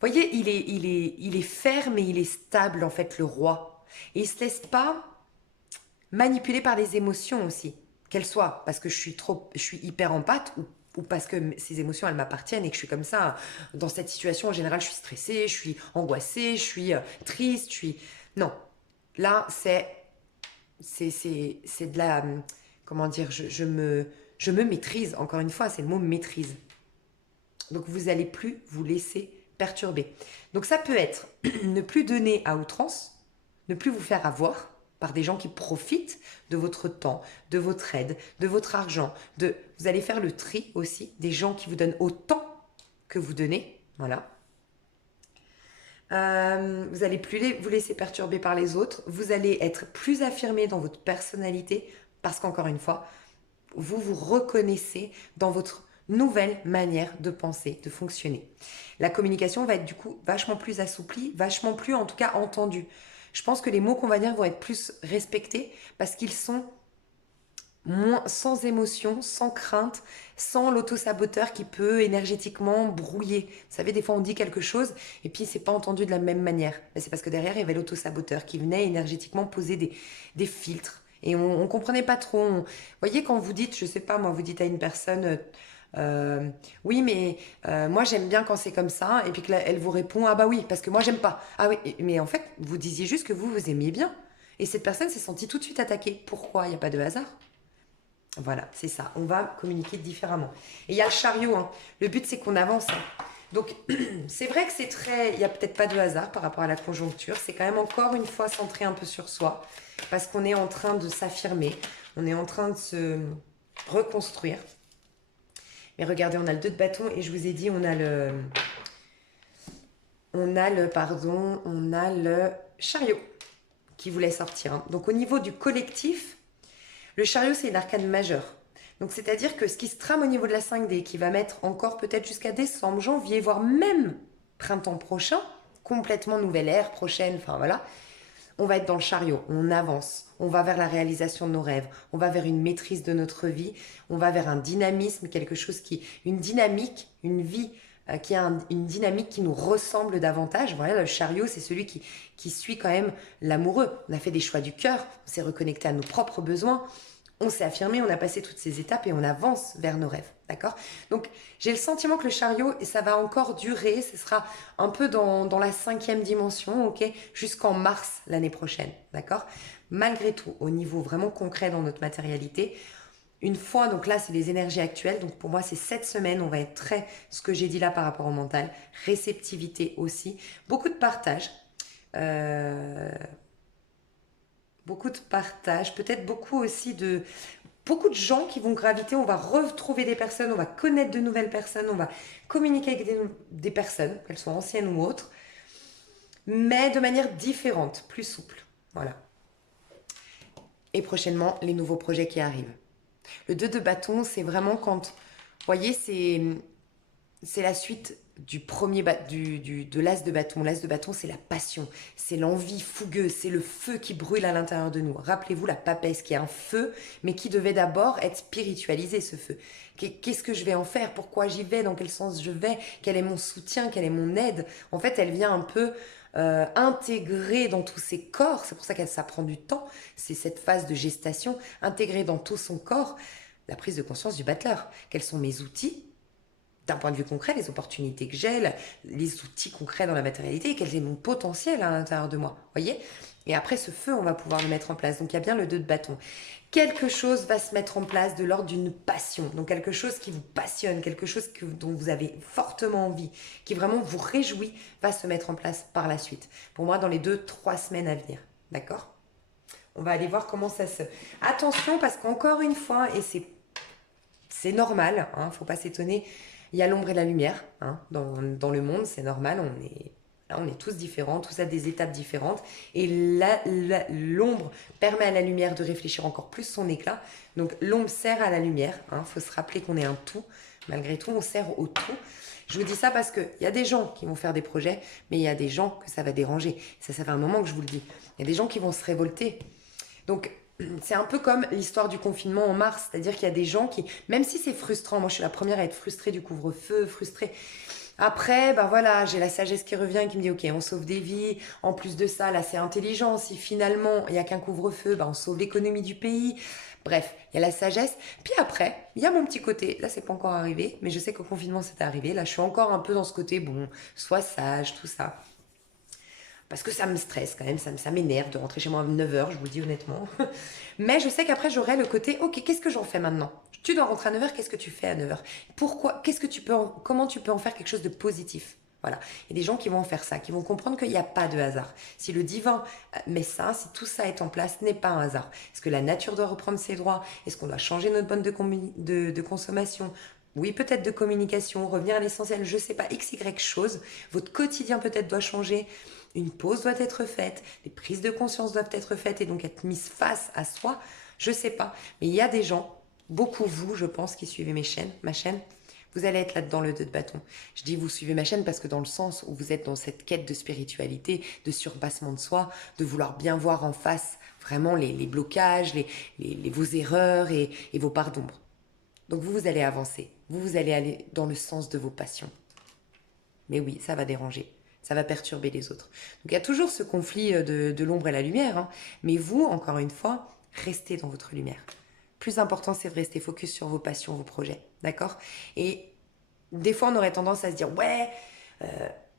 Vous voyez, il est ferme et il est stable, en fait, le roi. Et il ne se laisse pas manipuler par les émotions aussi. Qu'elles soient parce que je suis hyper empathe ou parce que ces émotions, elles m'appartiennent et que je suis comme ça. Dans cette situation, en général, je suis stressée, je suis angoissée, je suis triste, je suis... Non. Là, c'est de la... Comment dire, je me maîtrise. Encore une fois, c'est le mot maîtrise. Donc, vous n'allez plus vous laisser perturber. Donc, ça peut être ne plus donner à outrance, ne plus vous faire avoir par des gens qui profitent de votre temps, de votre aide, de votre argent. Vous allez faire le tri aussi des gens qui vous donnent autant que vous donnez. Voilà. Vous allez plus vous laisser perturber par les autres. Vous allez être plus affirmé dans votre personnalité parce qu'encore une fois, vous vous reconnaissez dans votre nouvelle manière de penser, de fonctionner. La communication va être du coup vachement plus assouplie, vachement plus en tout cas entendue. Je pense que les mots qu'on va dire vont être plus respectés parce qu'ils sont moins, sans émotion, sans crainte, sans l'auto-saboteur qui peut énergétiquement brouiller. Vous savez, des fois on dit quelque chose et puis c'est pas entendu de la même manière. Mais c'est parce que derrière il y avait l'auto-saboteur qui venait énergétiquement poser des filtres. Et on comprenait pas trop. Vous voyez, quand vous dites, je sais pas, moi, vous dites à une personne, oui, mais moi j'aime bien quand c'est comme ça, et puis que là, elle vous répond, ah bah oui, parce que moi j'aime pas. Ah oui, mais en fait, vous disiez juste que vous aimiez bien. Et cette personne s'est sentie tout de suite attaquée. Pourquoi? Il n'y a pas de hasard. Voilà, c'est ça. On va communiquer différemment. Et il y a le chariot, hein. Le but, c'est qu'on avance, hein. Donc, c'est vrai que c'est très... Il n'y a peut-être pas de hasard par rapport à la conjoncture. C'est quand même encore une fois centré un peu sur soi. Parce qu'on est en train de s'affirmer. On est en train de se reconstruire. Mais regardez, on a le 2 de bâton et je vous ai dit, on a le... on a le chariot qui voulait sortir, hein. Donc, au niveau du collectif, le chariot, c'est une arcane majeure. Donc, c'est-à-dire que ce qui se trame au niveau de la 5D, qui va mettre encore peut-être jusqu'à décembre, janvier, voire même printemps prochain, complètement nouvelle ère prochaine, enfin voilà, on va être dans le chariot, on avance, on va vers la réalisation de nos rêves, on va vers une maîtrise de notre vie, on va vers un dynamisme, quelque chose qui, une dynamique, une vie qui a une dynamique qui nous ressemble davantage. Voilà, le chariot, c'est celui qui suit quand même l'amoureux. On a fait des choix du cœur, on s'est reconnecté à nos propres besoins, on s'est affirmé, on a passé toutes ces étapes et on avance vers nos rêves, d'accord? Donc, j'ai le sentiment que le chariot, et ça va encore durer, ce sera un peu dans la 5e dimension, ok? Jusqu'en mars l'année prochaine, d'accord? Malgré tout, au niveau vraiment concret dans notre matérialité, une fois, donc là, c'est les énergies actuelles, donc pour moi, c'est cette semaine, on va être très, ce que j'ai dit là par rapport au mental, réceptivité aussi, beaucoup de partage, euh, beaucoup de partage, peut-être beaucoup aussi de... Beaucoup de gens qui vont graviter, on va retrouver des personnes, on va connaître de nouvelles personnes, on va communiquer avec des personnes, qu'elles soient anciennes ou autres, mais de manière différente, plus souple. Voilà. Et prochainement, les nouveaux projets qui arrivent. Le 2 de bâton, c'est vraiment quand... Vous voyez, c'est la suite du premier de l'as de bâton. L'as de bâton, c'est la passion, c'est l'envie fougueuse, c'est le feu qui brûle à l'intérieur de nous. Rappelez-vous la papesse qui est un feu, mais qui devait d'abord être spiritualisé, ce feu. Qu'est-ce que je vais en faire? Pourquoi j'y vais? Dans quel sens je vais? Quel est mon soutien? Quelle est mon aide? En fait, elle vient un peu intégrer dans tous ses corps, c'est pour ça que ça prend du temps, c'est cette phase de gestation, intégrer dans tout son corps la prise de conscience du battleur. Quels sont mes outils? D'un point de vue concret, les opportunités que j'ai, les outils concrets dans la matérialité, et quel est mon potentiel à l'intérieur de moi, voyez? Et après ce feu, on va pouvoir le mettre en place. Donc il y a bien le 2 de bâton. Quelque chose va se mettre en place de l'ordre d'une passion, donc quelque chose qui vous passionne, quelque chose dont vous avez fortement envie, qui vraiment vous réjouit, va se mettre en place par la suite. Pour moi, dans les 2-3 semaines à venir, d'accord? On va aller voir comment ça se... Attention, parce qu'encore une fois, et c'est normal, hein, faut pas s'étonner, il y a l'ombre et la lumière, hein, dans le monde, c'est normal, on est tous différents, tous à des étapes différentes. Et l'ombre permet à la lumière de réfléchir encore plus son éclat. Donc l'ombre sert à la lumière. Il faut se rappeler qu'on est un tout. Malgré tout, on sert au tout. Je vous dis ça parce qu'il y a des gens qui vont faire des projets, mais il y a des gens que ça va déranger. Ça fait un moment que je vous le dis. Il y a des gens qui vont se révolter. Donc, c'est un peu comme l'histoire du confinement en mars. C'est-à-dire qu'il y a des gens qui, même si c'est frustrant, moi je suis la première à être frustrée du couvre-feu, frustrée. Après, ben voilà, j'ai la sagesse qui revient et qui me dit, ok, on sauve des vies. En plus de ça, là, c'est intelligent. Si finalement, il n'y a qu'un couvre-feu, ben, on sauve l'économie du pays. Bref, il y a la sagesse. Puis après, il y a mon petit côté. Là, c'est pas encore arrivé, mais je sais qu'au confinement, c'était arrivé. Là, je suis encore un peu dans ce côté, bon, sois sage, tout ça. Parce que ça me stresse quand même, ça m'énerve de rentrer chez moi à 9h, je vous le dis honnêtement. Mais je sais qu'après, j'aurai le côté, ok, qu'est-ce que j'en fais maintenant? Tu dois rentrer à 9h, qu'est-ce que tu fais à 9h? Pourquoi? Comment tu peux en faire quelque chose de positif? Voilà. Il y a des gens qui vont en faire ça, qui vont comprendre qu'il n'y a pas de hasard. Si le divin met ça, si tout ça est en place, ce n'est pas un hasard. Est-ce que la nature doit reprendre ses droits? Est-ce qu'on doit changer notre bonne de consommation? Oui, peut-être de communication, revenir à l'essentiel, je ne sais pas, x, y chose. Votre quotidien peut-être doit changer. Une pause doit être faite, des prises de conscience doivent être faites et donc être mises face à soi, je sais pas. Mais il y a des gens beaucoup vous, je pense, qui suivez ma chaîne, vous allez être là-dedans le 2 de bâton. Je dis vous suivez ma chaîne parce que dans le sens où vous êtes dans cette quête de spiritualité, de surpassement de soi, de vouloir bien voir en face vraiment les blocages, vos erreurs et vos parts d'ombre. Donc vous allez avancer, vous allez aller dans le sens de vos passions. Mais oui, ça va déranger, ça va perturber les autres. Donc il y a toujours ce conflit de l'ombre et la lumière, hein. Mais vous, encore une fois, restez dans votre lumière. Plus important, c'est de rester focus sur vos passions, vos projets, d'accord? Et des fois, on aurait tendance à se dire, ouais,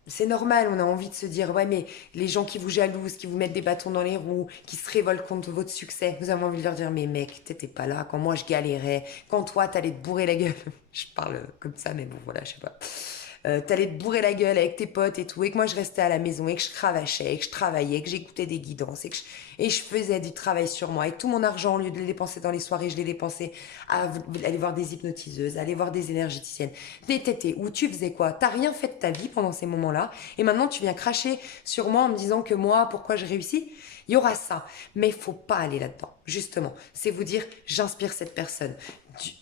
c'est normal, on a envie de se dire, ouais, mais les gens qui vous jalousent, qui vous mettent des bâtons dans les roues, qui se révoltent contre votre succès, vous avez envie de leur dire, mais mec, t'étais pas là quand moi je galérais, quand toi t'allais te bourrer la gueule. Je parle comme ça, mais bon, voilà, je sais pas. T'allais te bourrer la gueule avec tes potes et tout, et que moi je restais à la maison, et que je cravachais, et que je travaillais, et que j'écoutais des guidances, et je faisais du travail sur moi, et tout mon argent, au lieu de le dépenser dans les soirées, je l'ai dépensé à aller voir des hypnotiseuses, à aller voir des énergéticiennes, des tétés, où tu faisais quoi? T'as rien fait de ta vie pendant ces moments-là, et maintenant tu viens cracher sur moi en me disant que moi, pourquoi je réussis? Il y aura ça, mais faut pas aller là-dedans, justement. C'est vous dire, j'inspire cette personne.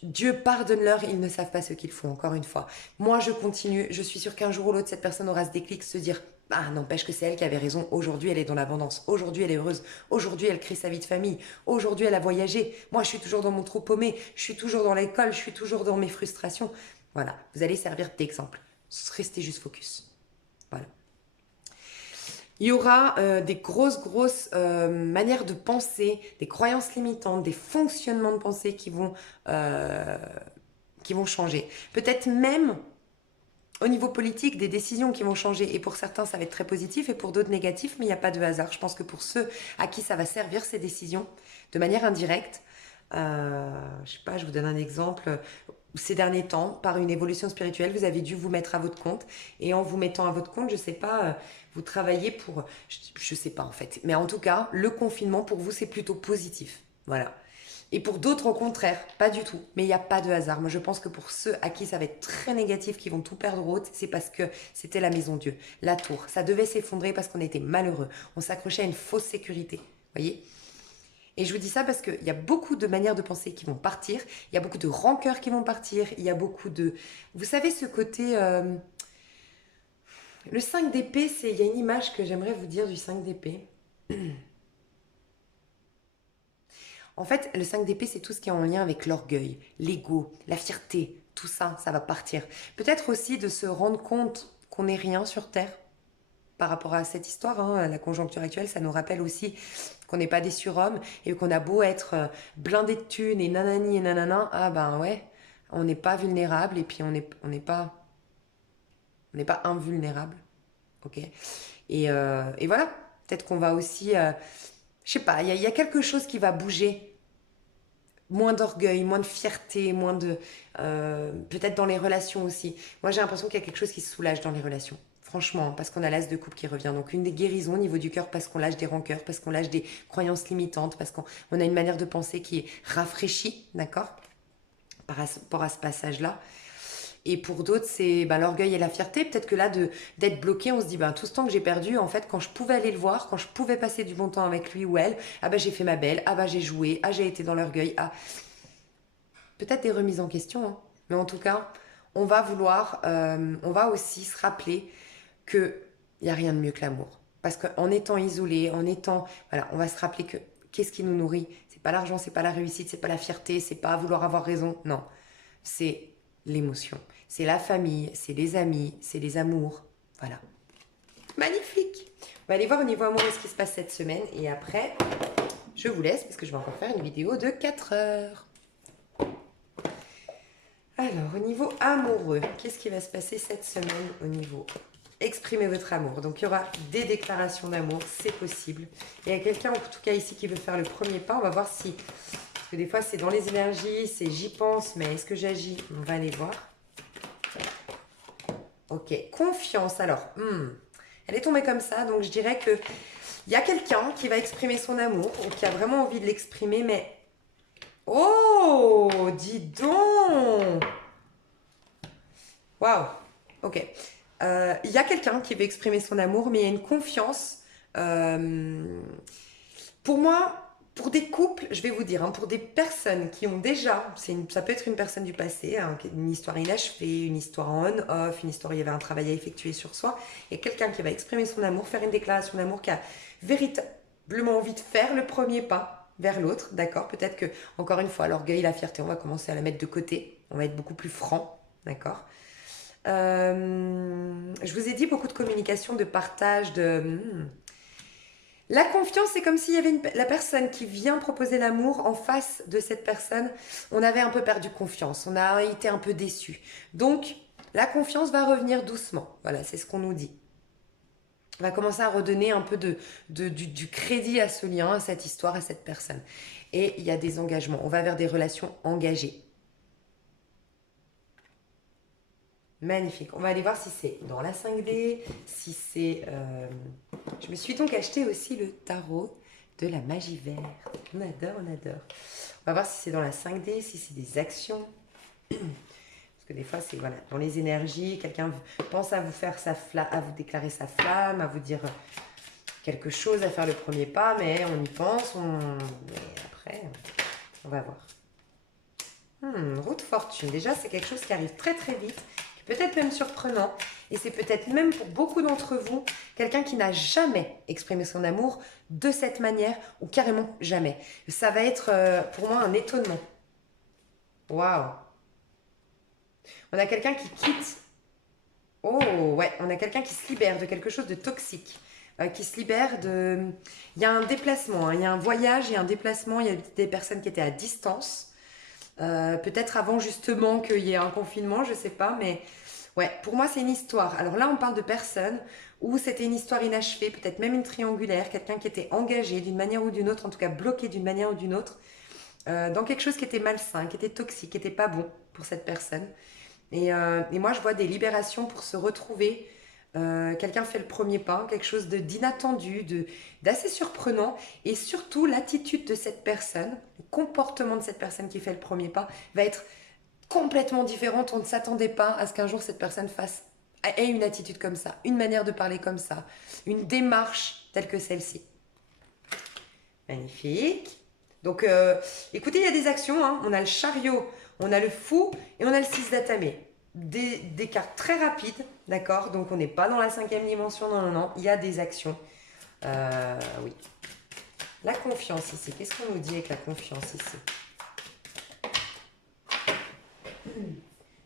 Dieu pardonne-leur, ils ne savent pas ce qu'ils font, encore une fois. Moi, je continue, je suis sûre qu'un jour ou l'autre, cette personne aura ce déclic, se dire, ah, n'empêche que c'est elle qui avait raison, aujourd'hui elle est dans l'abondance, aujourd'hui elle est heureuse, aujourd'hui elle crée sa vie de famille, aujourd'hui elle a voyagé, moi je suis toujours dans mon trou paumé, je suis toujours dans l'école, je suis toujours dans mes frustrations. Voilà, vous allez servir d'exemple. Restez juste focus. Voilà. Il y aura des grosses manières de penser, des croyances limitantes, des fonctionnements de pensée qui vont changer. Peut-être même au niveau politique, des décisions qui vont changer. Et pour certains, ça va être très positif et pour d'autres négatif, mais il n'y a pas de hasard. Je pense que pour ceux à qui ça va servir, ces décisions, de manière indirecte, je sais pas, je vous donne un exemple. Ces derniers temps, par une évolution spirituelle, vous avez dû vous mettre à votre compte. Et en vous mettant à votre compte, je sais pas, vous travaillez pour... Je sais pas en fait. Mais en tout cas, le confinement, pour vous, c'est plutôt positif. Voilà. Et pour d'autres, au contraire, pas du tout. Mais il n'y a pas de hasard. Moi, je pense que pour ceux à qui ça va être très négatif, qui vont tout perdre au haut, c'est parce que c'était la maison Dieu, la tour. Ça devait s'effondrer parce qu'on était malheureux. On s'accrochait à une fausse sécurité. Voyez? Et je vous dis ça parce qu'il y a beaucoup de manières de penser qui vont partir. Il y a beaucoup de rancœurs qui vont partir. Il y a beaucoup de... Vous savez, ce côté... Le 5 d'épée, c'est... Il y a une image que j'aimerais vous dire du 5 d'épée. En fait, le 5 d'épée, c'est tout ce qui est en lien avec l'orgueil, l'ego, la fierté, tout ça, ça va partir. Peut-être aussi de se rendre compte qu'on n'est rien sur Terre par rapport à cette histoire, hein, la conjoncture actuelle, ça nous rappelle aussi qu'on n'est pas des surhommes et qu'on a beau être blindé de thunes et nanani et nanana, ah ben ouais, on n'est pas vulnérable et puis on n'est pas invulnérable, ok? Et voilà, peut-être qu'on va aussi, je sais pas, il y a quelque chose qui va bouger. Moins d'orgueil, moins de fierté, moins de... peut-être dans les relations aussi. Moi, j'ai l'impression qu'il y a quelque chose qui se soulage dans les relations. Franchement, parce qu'on a l'as de coupe qui revient. Donc, une des guérisons au niveau du cœur, parce qu'on lâche des rancœurs, parce qu'on lâche des croyances limitantes, parce qu'on a une manière de penser qui est rafraîchie, d'accord? Par rapport à ce passage-là. Et pour d'autres, c'est l'orgueil et la fierté. Peut-être que là, d'être bloqué, on se dit, tout ce temps que j'ai perdu, en fait, quand je pouvais aller le voir, quand je pouvais passer du bon temps avec lui ou elle, ah bah j'ai fait ma belle, ah bah j'ai joué, ah j'ai été dans l'orgueil, ah... Peut-être des remises en question, hein. Mais en tout cas, on va aussi se rappeler qu'il n'y a rien de mieux que l'amour. Parce qu'en étant isolé, voilà, on va se rappeler que qu'est-ce qui nous nourrit? C'est pas l'argent, c'est pas la réussite, c'est pas la fierté, c'est pas vouloir avoir raison, non. C'est l'émotion. C'est la famille, c'est les amis, c'est les amours. Voilà. Magnifique. On va aller voir au niveau amoureux ce qui se passe cette semaine. Et après, je vous laisse parce que je vais encore faire une vidéo de 4 heures. Alors, au niveau amoureux, qu'est-ce qui va se passer cette semaine au niveau exprimer votre amour? Donc, il y aura des déclarations d'amour, c'est possible. Il y a quelqu'un, en tout cas ici, qui veut faire le premier pas. On va voir si... Parce que des fois, c'est dans les énergies, c'est j'y pense, mais est-ce que j'agis? On va aller voir. Ok, confiance. Alors, elle est tombée comme ça, donc je dirais que il y a quelqu'un qui va exprimer son amour, ou qui a vraiment envie de l'exprimer, mais... Oh, dis donc! Waouh! Ok. Il y a quelqu'un qui veut exprimer son amour, mais il y a une confiance. Pour moi, Pour des couples, je vais vous dire, hein, pour des personnes qui ont déjà, ça peut être une personne du passé, hein, une histoire inachevée, une histoire en on-off, une histoire où il y avait un travail à effectuer sur soi, et quelqu'un qui va exprimer son amour, faire une déclaration d'amour, qui a véritablement envie de faire le premier pas vers l'autre, d'accord? Peut-être que, encore une fois, l'orgueil, la fierté, on va commencer à la mettre de côté, on va être beaucoup plus franc, d'accord? Je vous ai dit beaucoup de communication, de partage, La confiance, c'est comme s'il y avait la personne qui vient proposer l'amour en face de cette personne. On avait un peu perdu confiance, on a été un peu déçu. Donc, la confiance va revenir doucement. Voilà, c'est ce qu'on nous dit. On va commencer à redonner un peu du crédit à ce lien, à cette histoire, à cette personne. Et il y a des engagements. On va vers des relations engagées. Magnifique. On va aller voir si c'est dans la 5D, si c'est... Je me suis donc acheté aussi le tarot de la magie verte. On adore, on adore. On va voir si c'est dans la 5D, si c'est des actions. Parce que des fois, c'est voilà, dans les énergies, quelqu'un pense à vous faire à vous déclarer sa flamme, à vous dire quelque chose, à faire le premier pas, mais on y pense, mais après, on va voir. Roue de fortune. Déjà, c'est quelque chose qui arrive très très vite, peut-être même surprenant, et c'est peut-être même pour beaucoup d'entre vous, quelqu'un qui n'a jamais exprimé son amour de cette manière, ou carrément jamais. Ça va être pour moi un étonnement. Waouh! On a quelqu'un qui quitte. Oh ouais, on a quelqu'un qui se libère de quelque chose de toxique. Qui se libère de... Il y a un déplacement, hein, il y a un voyage, il y a un déplacement, il y a des personnes qui étaient à distance. Peut-être avant justement qu'il y ait un confinement, je sais pas, mais ouais, pour moi c'est une histoire. Alors là on parle de personnes où c'était une histoire inachevée, peut-être même une triangulaire, quelqu'un qui était engagé d'une manière ou d'une autre, en tout cas bloqué d'une manière ou d'une autre, dans quelque chose qui était malsain, qui était toxique, qui était pas bon pour cette personne. Et moi je vois des libérations pour se retrouver. Quelqu'un fait le premier pas, quelque chose d'inattendu, d'assez surprenant, et surtout l'attitude de cette personne, le comportement de cette personne qui fait le premier pas va être complètement différente. On ne s'attendait pas à ce qu'un jour cette personne ait une attitude comme ça, une manière de parler comme ça, une démarche telle que celle-ci. Magnifique. Donc écoutez, il y a des actions, hein. On a le chariot, on a le fou et on a le 6 d'atamé. Des cartes très rapides, d'accord? Donc on n'est pas dans la 5e dimension, non, non, non. Il y a des actions. Oui. La confiance ici. Qu'est-ce qu'on nous dit avec la confiance ici?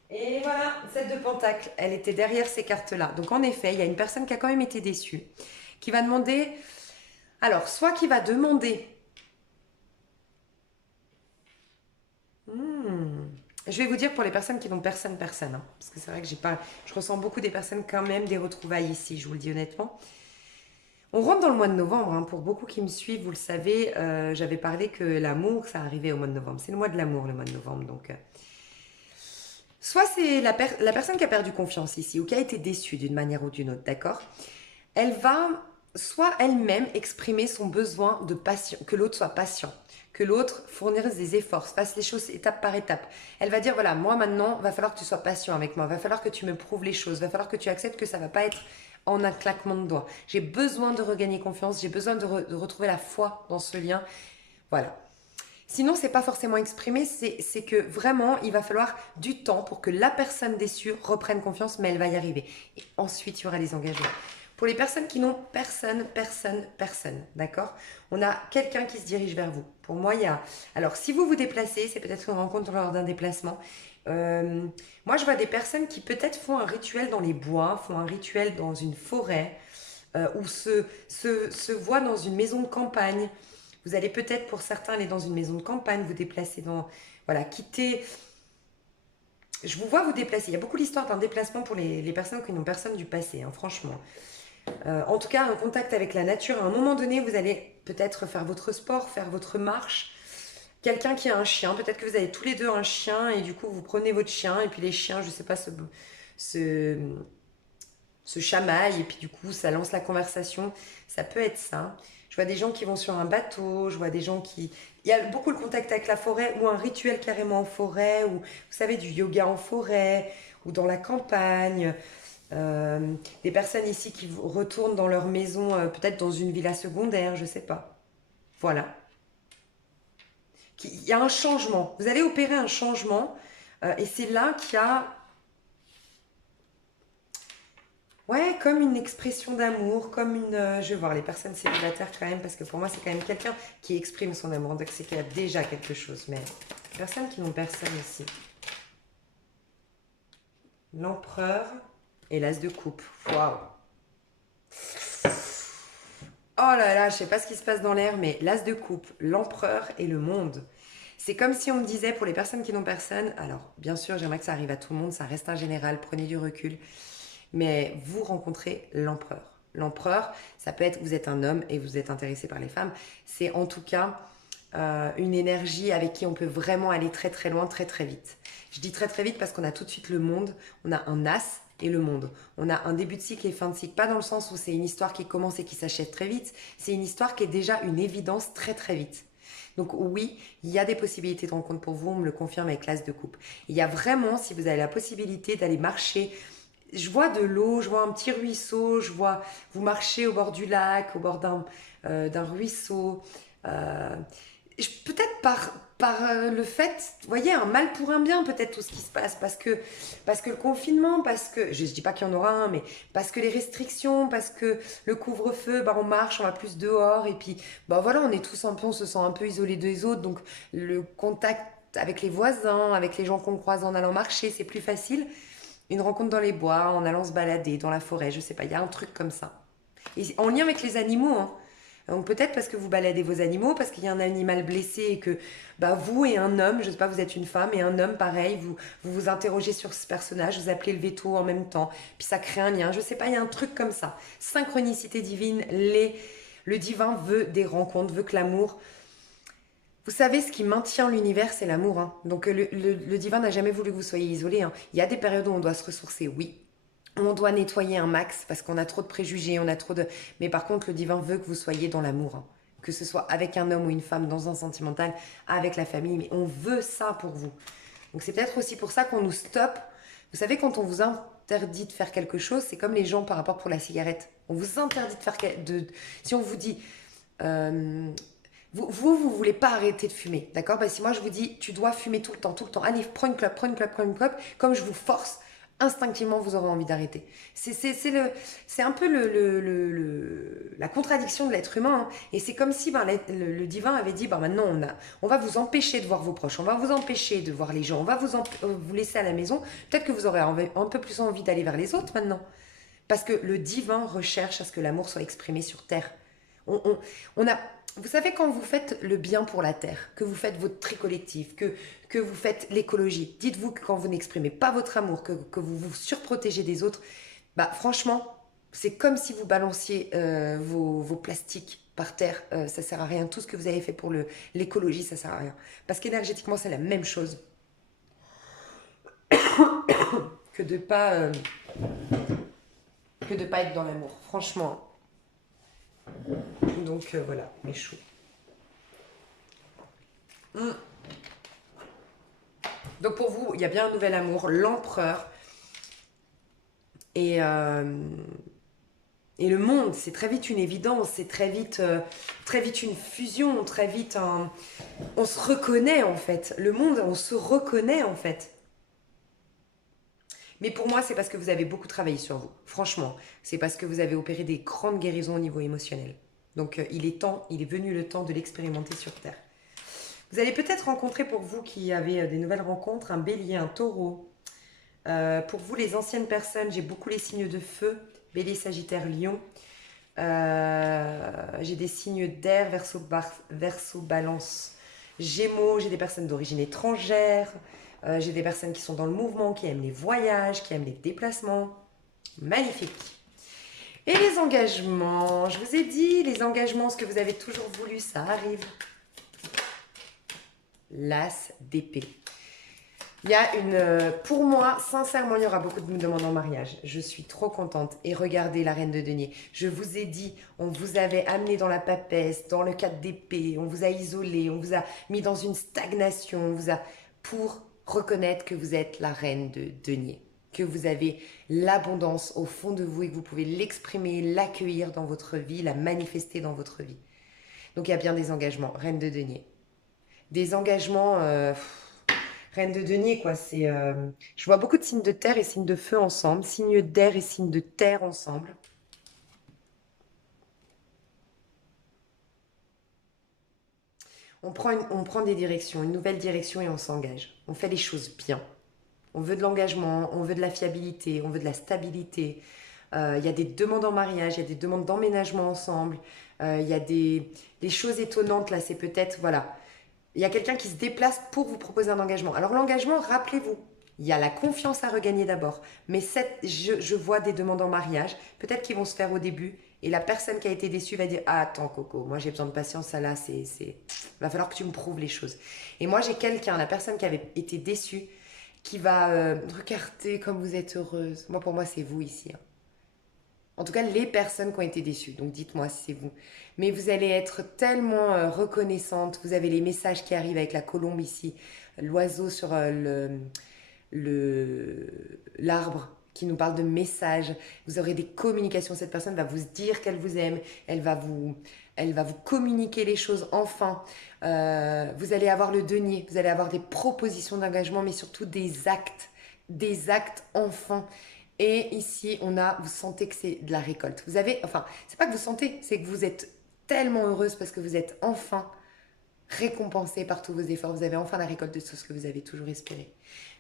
Et voilà, 7 de Pentacle. Elle était derrière ces cartes-là. Donc en effet, il y a une personne qui a quand même été déçue, qui va demander... Alors, soit qui va demander... Je vais vous dire pour les personnes qui n'ont personne, hein, parce que c'est vrai que je ressens beaucoup des personnes quand même, des retrouvailles ici, je vous le dis honnêtement. On rentre dans le mois de novembre, hein, pour beaucoup qui me suivent, vous le savez, j'avais parlé que l'amour, ça arrivait au mois de novembre. C'est le mois de l'amour, le mois de novembre, donc... Soit c'est la personne qui a perdu confiance ici, ou qui a été déçue d'une manière ou d'une autre, d'accord? Elle va soit elle-même exprimer son besoin de patient, que l'autre soit patient, que l'autre fournisse des efforts, fasse les choses étape par étape. Elle va dire, voilà, moi maintenant, va falloir que tu sois patient avec moi, va falloir que tu me prouves les choses, va falloir que tu acceptes que ça va pas être en un claquement de doigts. J'ai besoin de regagner confiance, j'ai besoin de retrouver la foi dans ce lien. Voilà. Sinon, c'est pas forcément exprimé, c'est que vraiment, il va falloir du temps pour que la personne déçue reprenne confiance, mais elle va y arriver. Et ensuite, il y aura les engagements. Pour les personnes qui n'ont personne, d'accord? On a quelqu'un qui se dirige vers vous. Pour moi, il y a... Alors, si vous vous déplacez, c'est peut-être une rencontre lors d'un déplacement. Moi, je vois des personnes qui peut-être font un rituel dans les bois, font un rituel dans une forêt, ou se voient dans une maison de campagne. Vous allez peut-être, pour certains, aller dans une maison de campagne, vous déplacer dans... Voilà, quitter... Je vous vois vous déplacer. Il y a beaucoup l'histoire d'un déplacement pour les personnes qui n'ont personne du passé, hein, franchement. En tout cas, un contact avec la nature. À un moment donné, vous allez peut-être faire votre sport, faire votre marche. Quelqu'un qui a un chien, peut-être que vous avez tous les deux un chien et du coup, vous prenez votre chien et puis les chiens, je sais pas, se chamaillent et puis du coup, ça lance la conversation. Ça peut être ça. Je vois des gens qui vont sur un bateau, je vois des gens qui... Il y a beaucoup le contact avec la forêt ou un rituel carrément en forêt, ou vous savez, du yoga en forêt, ou dans la campagne. Des personnes ici qui retournent dans leur maison, peut-être dans une villa secondaire, je sais pas. Voilà. Il y a un changement. Vous allez opérer un changement et c'est là qu'il y a, ouais, comme une expression d'amour, comme une... je vais voir les personnes célibataires quand même, parce que pour moi, c'est quand même quelqu'un qui exprime son amour. Donc c'est qu'il y a déjà quelque chose. Mais les personnes qui n'ont personne ici. L'empereur et l'as de coupe. Waouh. Oh là là, je sais pas ce qui se passe dans l'air, mais l'as de coupe, l'empereur et le monde. C'est comme si on me disait pour les personnes qui n'ont personne, alors bien sûr j'aimerais que ça arrive à tout le monde, ça reste un général, prenez du recul, mais vous rencontrez l'empereur. L'empereur, ça peut être, vous êtes un homme et vous êtes intéressé par les femmes, c'est en tout cas une énergie avec qui on peut vraiment aller très très loin, très très vite. Je dis très très vite parce qu'on a tout de suite le monde, on a un as et le monde. On a un début de cycle et fin de cycle, pas dans le sens où c'est une histoire qui commence et qui s'achève très vite, c'est une histoire qui est déjà une évidence très très vite. Donc oui, il y a des possibilités de rencontre pour vous, on me le confirme avec l'as de coupe. Il y a vraiment, si vous avez la possibilité d'aller marcher, je vois de l'eau, je vois un petit ruisseau, je vois vous marcher au bord du lac, au bord d'un ruisseau. Euh, Peut-être par le fait, vous voyez, un mal pour un bien, peut-être tout ce qui se passe, parce que le confinement, parce que, je ne dis pas qu'il y en aura un, mais parce que les restrictions, parce que le couvre-feu, bah, on marche, on va plus dehors, et puis, bah voilà, on est tous un peu, on se sent un peu isolés des autres, donc le contact avec les voisins, avec les gens qu'on croise en allant marcher, c'est plus facile. Une rencontre dans les bois, en allant se balader, dans la forêt, je sais pas, il y a un truc comme ça. Et en lien avec les animaux, hein. Donc peut-être parce que vous baladez vos animaux, parce qu'il y a un animal blessé et que bah, vous et un homme, je ne sais pas, vous êtes une femme et un homme pareil, vous interrogez sur ce personnage, vous appelez le veto en même temps, puis ça crée un lien, je ne sais pas, il y a un truc comme ça. Synchronicité divine, le divin veut des rencontres, veut que l'amour... Vous savez, ce qui maintient l'univers, c'est l'amour, hein. Donc le divin n'a jamais voulu que vous soyez isolés, hein. Il y a des périodes où on doit se ressourcer, oui. On doit nettoyer un max parce qu'on a trop de préjugés, on a trop de... Mais par contre, le divin veut que vous soyez dans l'amour, hein. Que ce soit avec un homme ou une femme, dans un sentimental, avec la famille. Mais on veut ça pour vous. Donc c'est peut-être aussi pour ça qu'on nous stoppe. Vous savez, quand on vous interdit de faire quelque chose, c'est comme les gens par rapport pour la cigarette. On vous interdit de faire... Si on vous dit... vous voulez pas arrêter de fumer, d'accord? Bah, si moi je vous dis, tu dois fumer tout le temps, allez, prends une clope, prends une clope, prends une clope, comme je vous force, instinctivement vous aurez envie d'arrêter. C'est un peu la contradiction de l'être humain, hein. Et c'est comme si ben, le divin avait dit, ben, maintenant on va vous empêcher de voir vos proches, on va vous empêcher de voir les gens, on va vous laisser à la maison, peut-être que vous aurez un peu plus envie d'aller vers les autres maintenant. Parce que le divin recherche à ce que l'amour soit exprimé sur terre. On a, vous savez, quand vous faites le bien pour la terre, que vous faites votre tri collectif, que vous faites l'écologie, dites-vous que quand vous n'exprimez pas votre amour, que vous vous surprotégez des autres, bah franchement, c'est comme si vous balanciez vos plastiques par terre. Ça sert à rien. Tout ce que vous avez fait pour l'écologie, ça sert à rien. Parce qu'énergétiquement, c'est la même chose que de pas être dans l'amour. Franchement. Donc voilà, mes choux. Donc pour vous, il y a bien un nouvel amour, l'empereur et le monde. C'est très vite une évidence, c'est très vite une fusion, très vite on se reconnaît en fait. Le monde, on se reconnaît en fait. Mais pour moi, c'est parce que vous avez beaucoup travaillé sur vous. Franchement, c'est parce que vous avez opéré des grandes guérisons au niveau émotionnel. Donc il est venu le temps de l'expérimenter sur Terre. Vous allez peut-être rencontrer, pour vous qui avez des nouvelles rencontres, un bélier, un taureau. Pour vous, les anciennes personnes, j'ai beaucoup les signes de feu. Bélier, Sagittaire, Lion. J'ai des signes d'air, Verseau, Balance, Gémeaux. J'ai des personnes d'origine étrangère. J'ai des personnes qui sont dans le mouvement, qui aiment les voyages, qui aiment les déplacements. Magnifique. Et les engagements, je vous ai dit, les engagements, ce que vous avez toujours voulu, ça arrive. L'as d'épée. Il y a pour moi, sincèrement, il y aura beaucoup de demandes en mariage. Je suis trop contente. Et regardez la reine de denier. Je vous ai dit, on vous avait amené dans la papesse, dans le cadre d'épée, on vous a isolé, on vous a mis dans une stagnation, on vous a pour reconnaître que vous êtes la reine de denier, que vous avez l'abondance au fond de vous et que vous pouvez l'exprimer, l'accueillir dans votre vie, la manifester dans votre vie. Donc il y a bien des engagements, reine de denier. des engagements. Reine de denier, quoi. Je vois beaucoup de signes de terre et signes de feu ensemble, signes d'air et signes de terre ensemble. On prend des directions, une nouvelle direction et on s'engage. On fait les choses bien. On veut de l'engagement, on veut de la fiabilité, on veut de la stabilité. Il y a des demandes en mariage, il y a des demandes d'emménagement ensemble. Il y a des choses étonnantes là, c'est peut-être, voilà. Il y a quelqu'un qui se déplace pour vous proposer un engagement. Alors l'engagement, rappelez-vous, il y a la confiance à regagner d'abord. Mais je vois des demandes en mariage, peut-être qu'ils vont se faire au début. Et la personne qui a été déçue va dire: ah, attends Coco, moi j'ai besoin de patience, ça là, va falloir que tu me prouves les choses. Et moi j'ai quelqu'un, la personne qui avait été déçue, qui va regarder comme vous êtes heureuse. Moi, pour moi, c'est vous ici, hein. En tout cas, les personnes qui ont été déçues. Donc, dites-moi si c'est vous. Mais vous allez être tellement reconnaissante. Vous avez les messages qui arrivent avec la colombe ici, l'oiseau sur l'arbre qui nous parle de messages. Vous aurez des communications. Cette personne va vous dire qu'elle vous aime. Elle va vous communiquer les choses enfin. Vous allez avoir le denier. Vous allez avoir des propositions d'engagement, mais surtout des actes. Des actes enfin. Et ici, vous sentez que c'est de la récolte. Enfin, c'est pas que vous sentez, c'est que vous êtes tellement heureuse parce que vous êtes enfin récompensée par tous vos efforts. Vous avez enfin la récolte de tout ce que vous avez toujours espéré.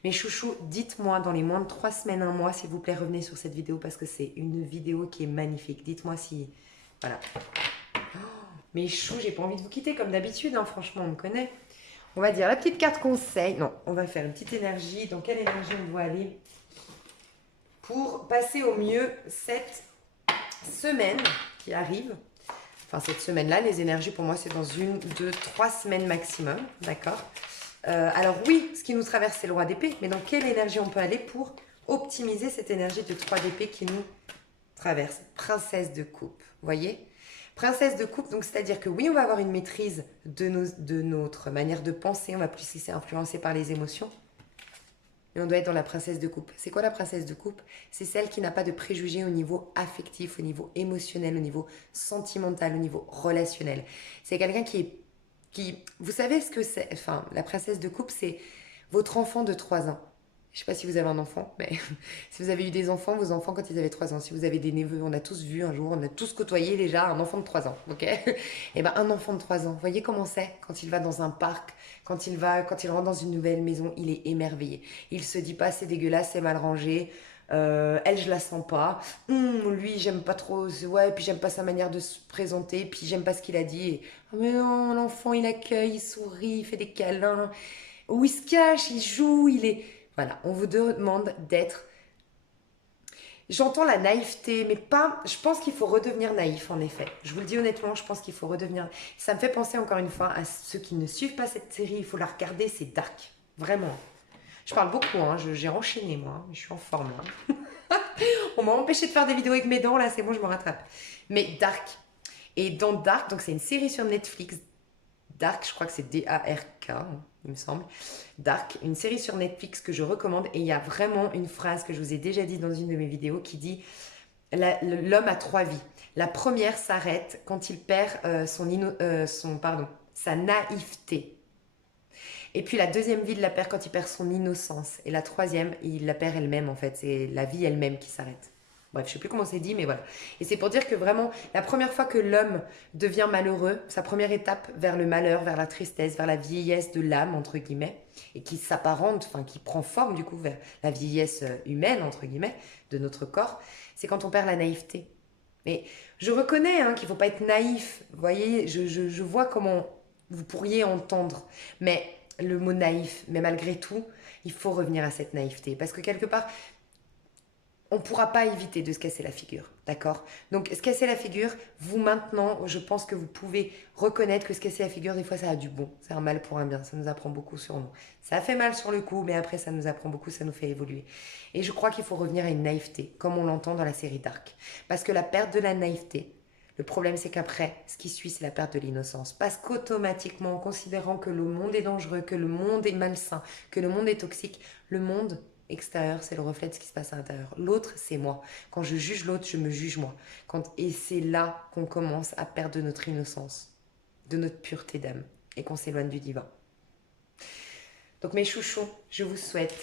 Mes chouchous, dites-moi dans les moins de 3 semaines, un mois, s'il vous plaît, revenez sur cette vidéo parce que c'est une vidéo qui est magnifique. Dites-moi si... Voilà. Mes choux, j'ai pas envie de vous quitter comme d'habitude, hein, franchement, on me connaît. On va dire la petite carte conseil. Non, on va faire une petite énergie. Dans quelle énergie on doit aller pour passer au mieux cette semaine qui arrive? Enfin, cette semaine-là, les énergies, pour moi, c'est dans 1, 2, 3 semaines maximum. D'accord? Alors oui, ce qui nous traverse, c'est le roi d'épée. Mais dans quelle énergie on peut aller pour optimiser cette énergie de 3 d'épée qui nous traverse? Princesse de coupe, vous voyez? Princesse de coupe, donc c'est-à-dire que oui, on va avoir une maîtrise de notre manière de penser. On va plus se laisser influencer par les émotions. Mais on doit être dans la princesse de coupe. C'est quoi la princesse de coupe? C'est celle qui n'a pas de préjugés au niveau affectif, au niveau émotionnel, au niveau sentimental, au niveau relationnel. C'est quelqu'un vous savez ce que c'est? Enfin, la princesse de coupe, c'est votre enfant de 3 ans. Je ne sais pas si vous avez un enfant, mais si vous avez eu des enfants, vos enfants quand ils avaient 3 ans, si vous avez des neveux, on a tous vu un jour, on a tous côtoyé déjà un enfant de 3 ans, ok? Et ben un enfant de 3 ans, vous voyez comment c'est quand il va dans un parc, quand il rentre dans une nouvelle maison, il est émerveillé. Il se dit pas c'est dégueulasse, c'est mal rangé, elle je la sens pas, lui j'aime pas trop, ouais, puis j'aime pas sa manière de se présenter, puis j'aime pas ce qu'il a dit. Et, oh, mais non, l'enfant il accueille, il sourit, il fait des câlins, où il se cache, il joue, il est... Voilà, on vous demande d'être... J'entends la naïveté, mais pas... Je pense qu'il faut redevenir naïf, en effet. Je vous le dis honnêtement, je pense qu'il faut redevenir... Ça me fait penser encore une fois à ceux qui ne suivent pas cette série, il faut la regarder, c'est dark. Vraiment. Je parle beaucoup, hein, j'ai enchaîné, moi. Je suis en forme, là. On m'a empêché de faire des vidéos avec mes dents, là, c'est bon, je me rattrape. Mais dark. Et dans Dark, donc c'est une série sur Netflix, Dark, je crois que c'est D-A-R-K, il me semble. Dark, une série sur Netflix que je recommande. Et il y a vraiment une phrase que je vous ai déjà dit dans une de mes vidéos qui dit l'homme a 3 vies. La première s'arrête quand il perd sa naïveté. Et puis la deuxième vie, il la perd quand il perd son innocence. Et la troisième, il la perd elle-même en fait. C'est la vie elle-même qui s'arrête. Bref, je sais plus comment c'est dit, mais voilà. Et c'est pour dire que vraiment, la première fois que l'homme devient malheureux, sa première étape vers le malheur, vers la tristesse, vers la vieillesse de l'âme, entre guillemets, et qui s'apparente, enfin qui prend forme du coup vers la vieillesse humaine, entre guillemets, de notre corps, c'est quand on perd la naïveté. Mais je reconnais qu'il ne faut pas être naïf. Vous voyez, je vois comment vous pourriez entendre. Mais le mot naïf, mais malgré tout, il faut revenir à cette naïveté. Parce que quelque part, on ne pourra pas éviter de se casser la figure, d'accord? Donc, se casser la figure, vous maintenant, je pense que vous pouvez reconnaître que se casser la figure, des fois, ça a du bon. C'est un mal pour un bien, ça nous apprend beaucoup sur nous. Ça fait mal sur le coup, mais après, ça nous apprend beaucoup, ça nous fait évoluer. Et je crois qu'il faut revenir à une naïveté, comme on l'entend dans la série Dark. Parce que la perte de la naïveté, le problème, c'est qu'après, ce qui suit, c'est la perte de l'innocence. Parce qu'automatiquement, en considérant que le monde est dangereux, que le monde est malsain, que le monde est toxique, le monde extérieur, c'est le reflet de ce qui se passe à l'intérieur. L'autre, c'est moi. Quand je juge l'autre, je me juge moi. Et c'est là qu'on commence à perdre de notre innocence, de notre pureté d'âme, et qu'on s'éloigne du divin. Donc mes chouchous, je vous souhaite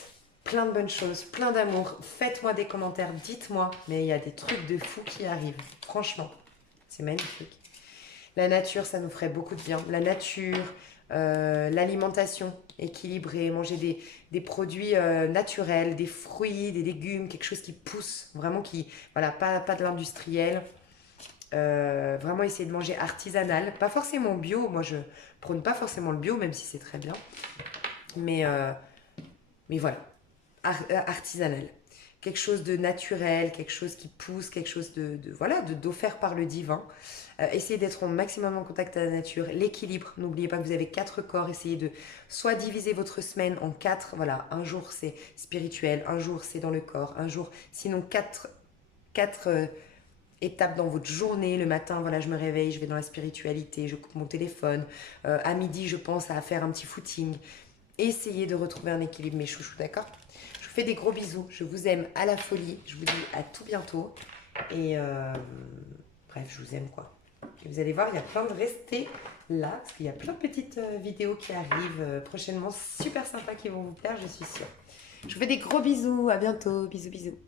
plein de bonnes choses, plein d'amour. Faites-moi des commentaires, dites-moi. Mais il y a des trucs de fous qui arrivent. Franchement, c'est magnifique. La nature, ça nous ferait beaucoup de bien. La nature, l'alimentation équilibrée, manger des produits naturels, des fruits, des légumes, quelque chose qui pousse, vraiment qui, voilà, pas de l'industriel. Vraiment essayer de manger artisanal, pas forcément bio. Moi, je prône pas forcément le bio, même si c'est très bien. Mais voilà, artisanal. Quelque chose de naturel, quelque chose qui pousse, quelque chose voilà, d'offert par le divin. Essayez d'être au maximum en contact avec la nature. L'équilibre, n'oubliez pas que vous avez 4 corps. Essayez de soit diviser votre semaine en 4. Voilà, un jour c'est spirituel, un jour c'est dans le corps, un jour, sinon 4 étapes dans votre journée. Le matin, voilà, je me réveille, je vais dans la spiritualité, je coupe mon téléphone. À midi, je pense à faire un petit footing. Essayez de retrouver un équilibre, mes chouchous, d'accord? Je vous fais des gros bisous. Je vous aime à la folie. Je vous dis à tout bientôt. Et bref, je vous aime, quoi. Et vous allez voir, il y a plein de... Restez là, parce qu'il y a plein de petites vidéos qui arrivent prochainement, super sympas, qui vont vous plaire, je suis sûre. Je vous fais des gros bisous. À bientôt. Bisous, bisous.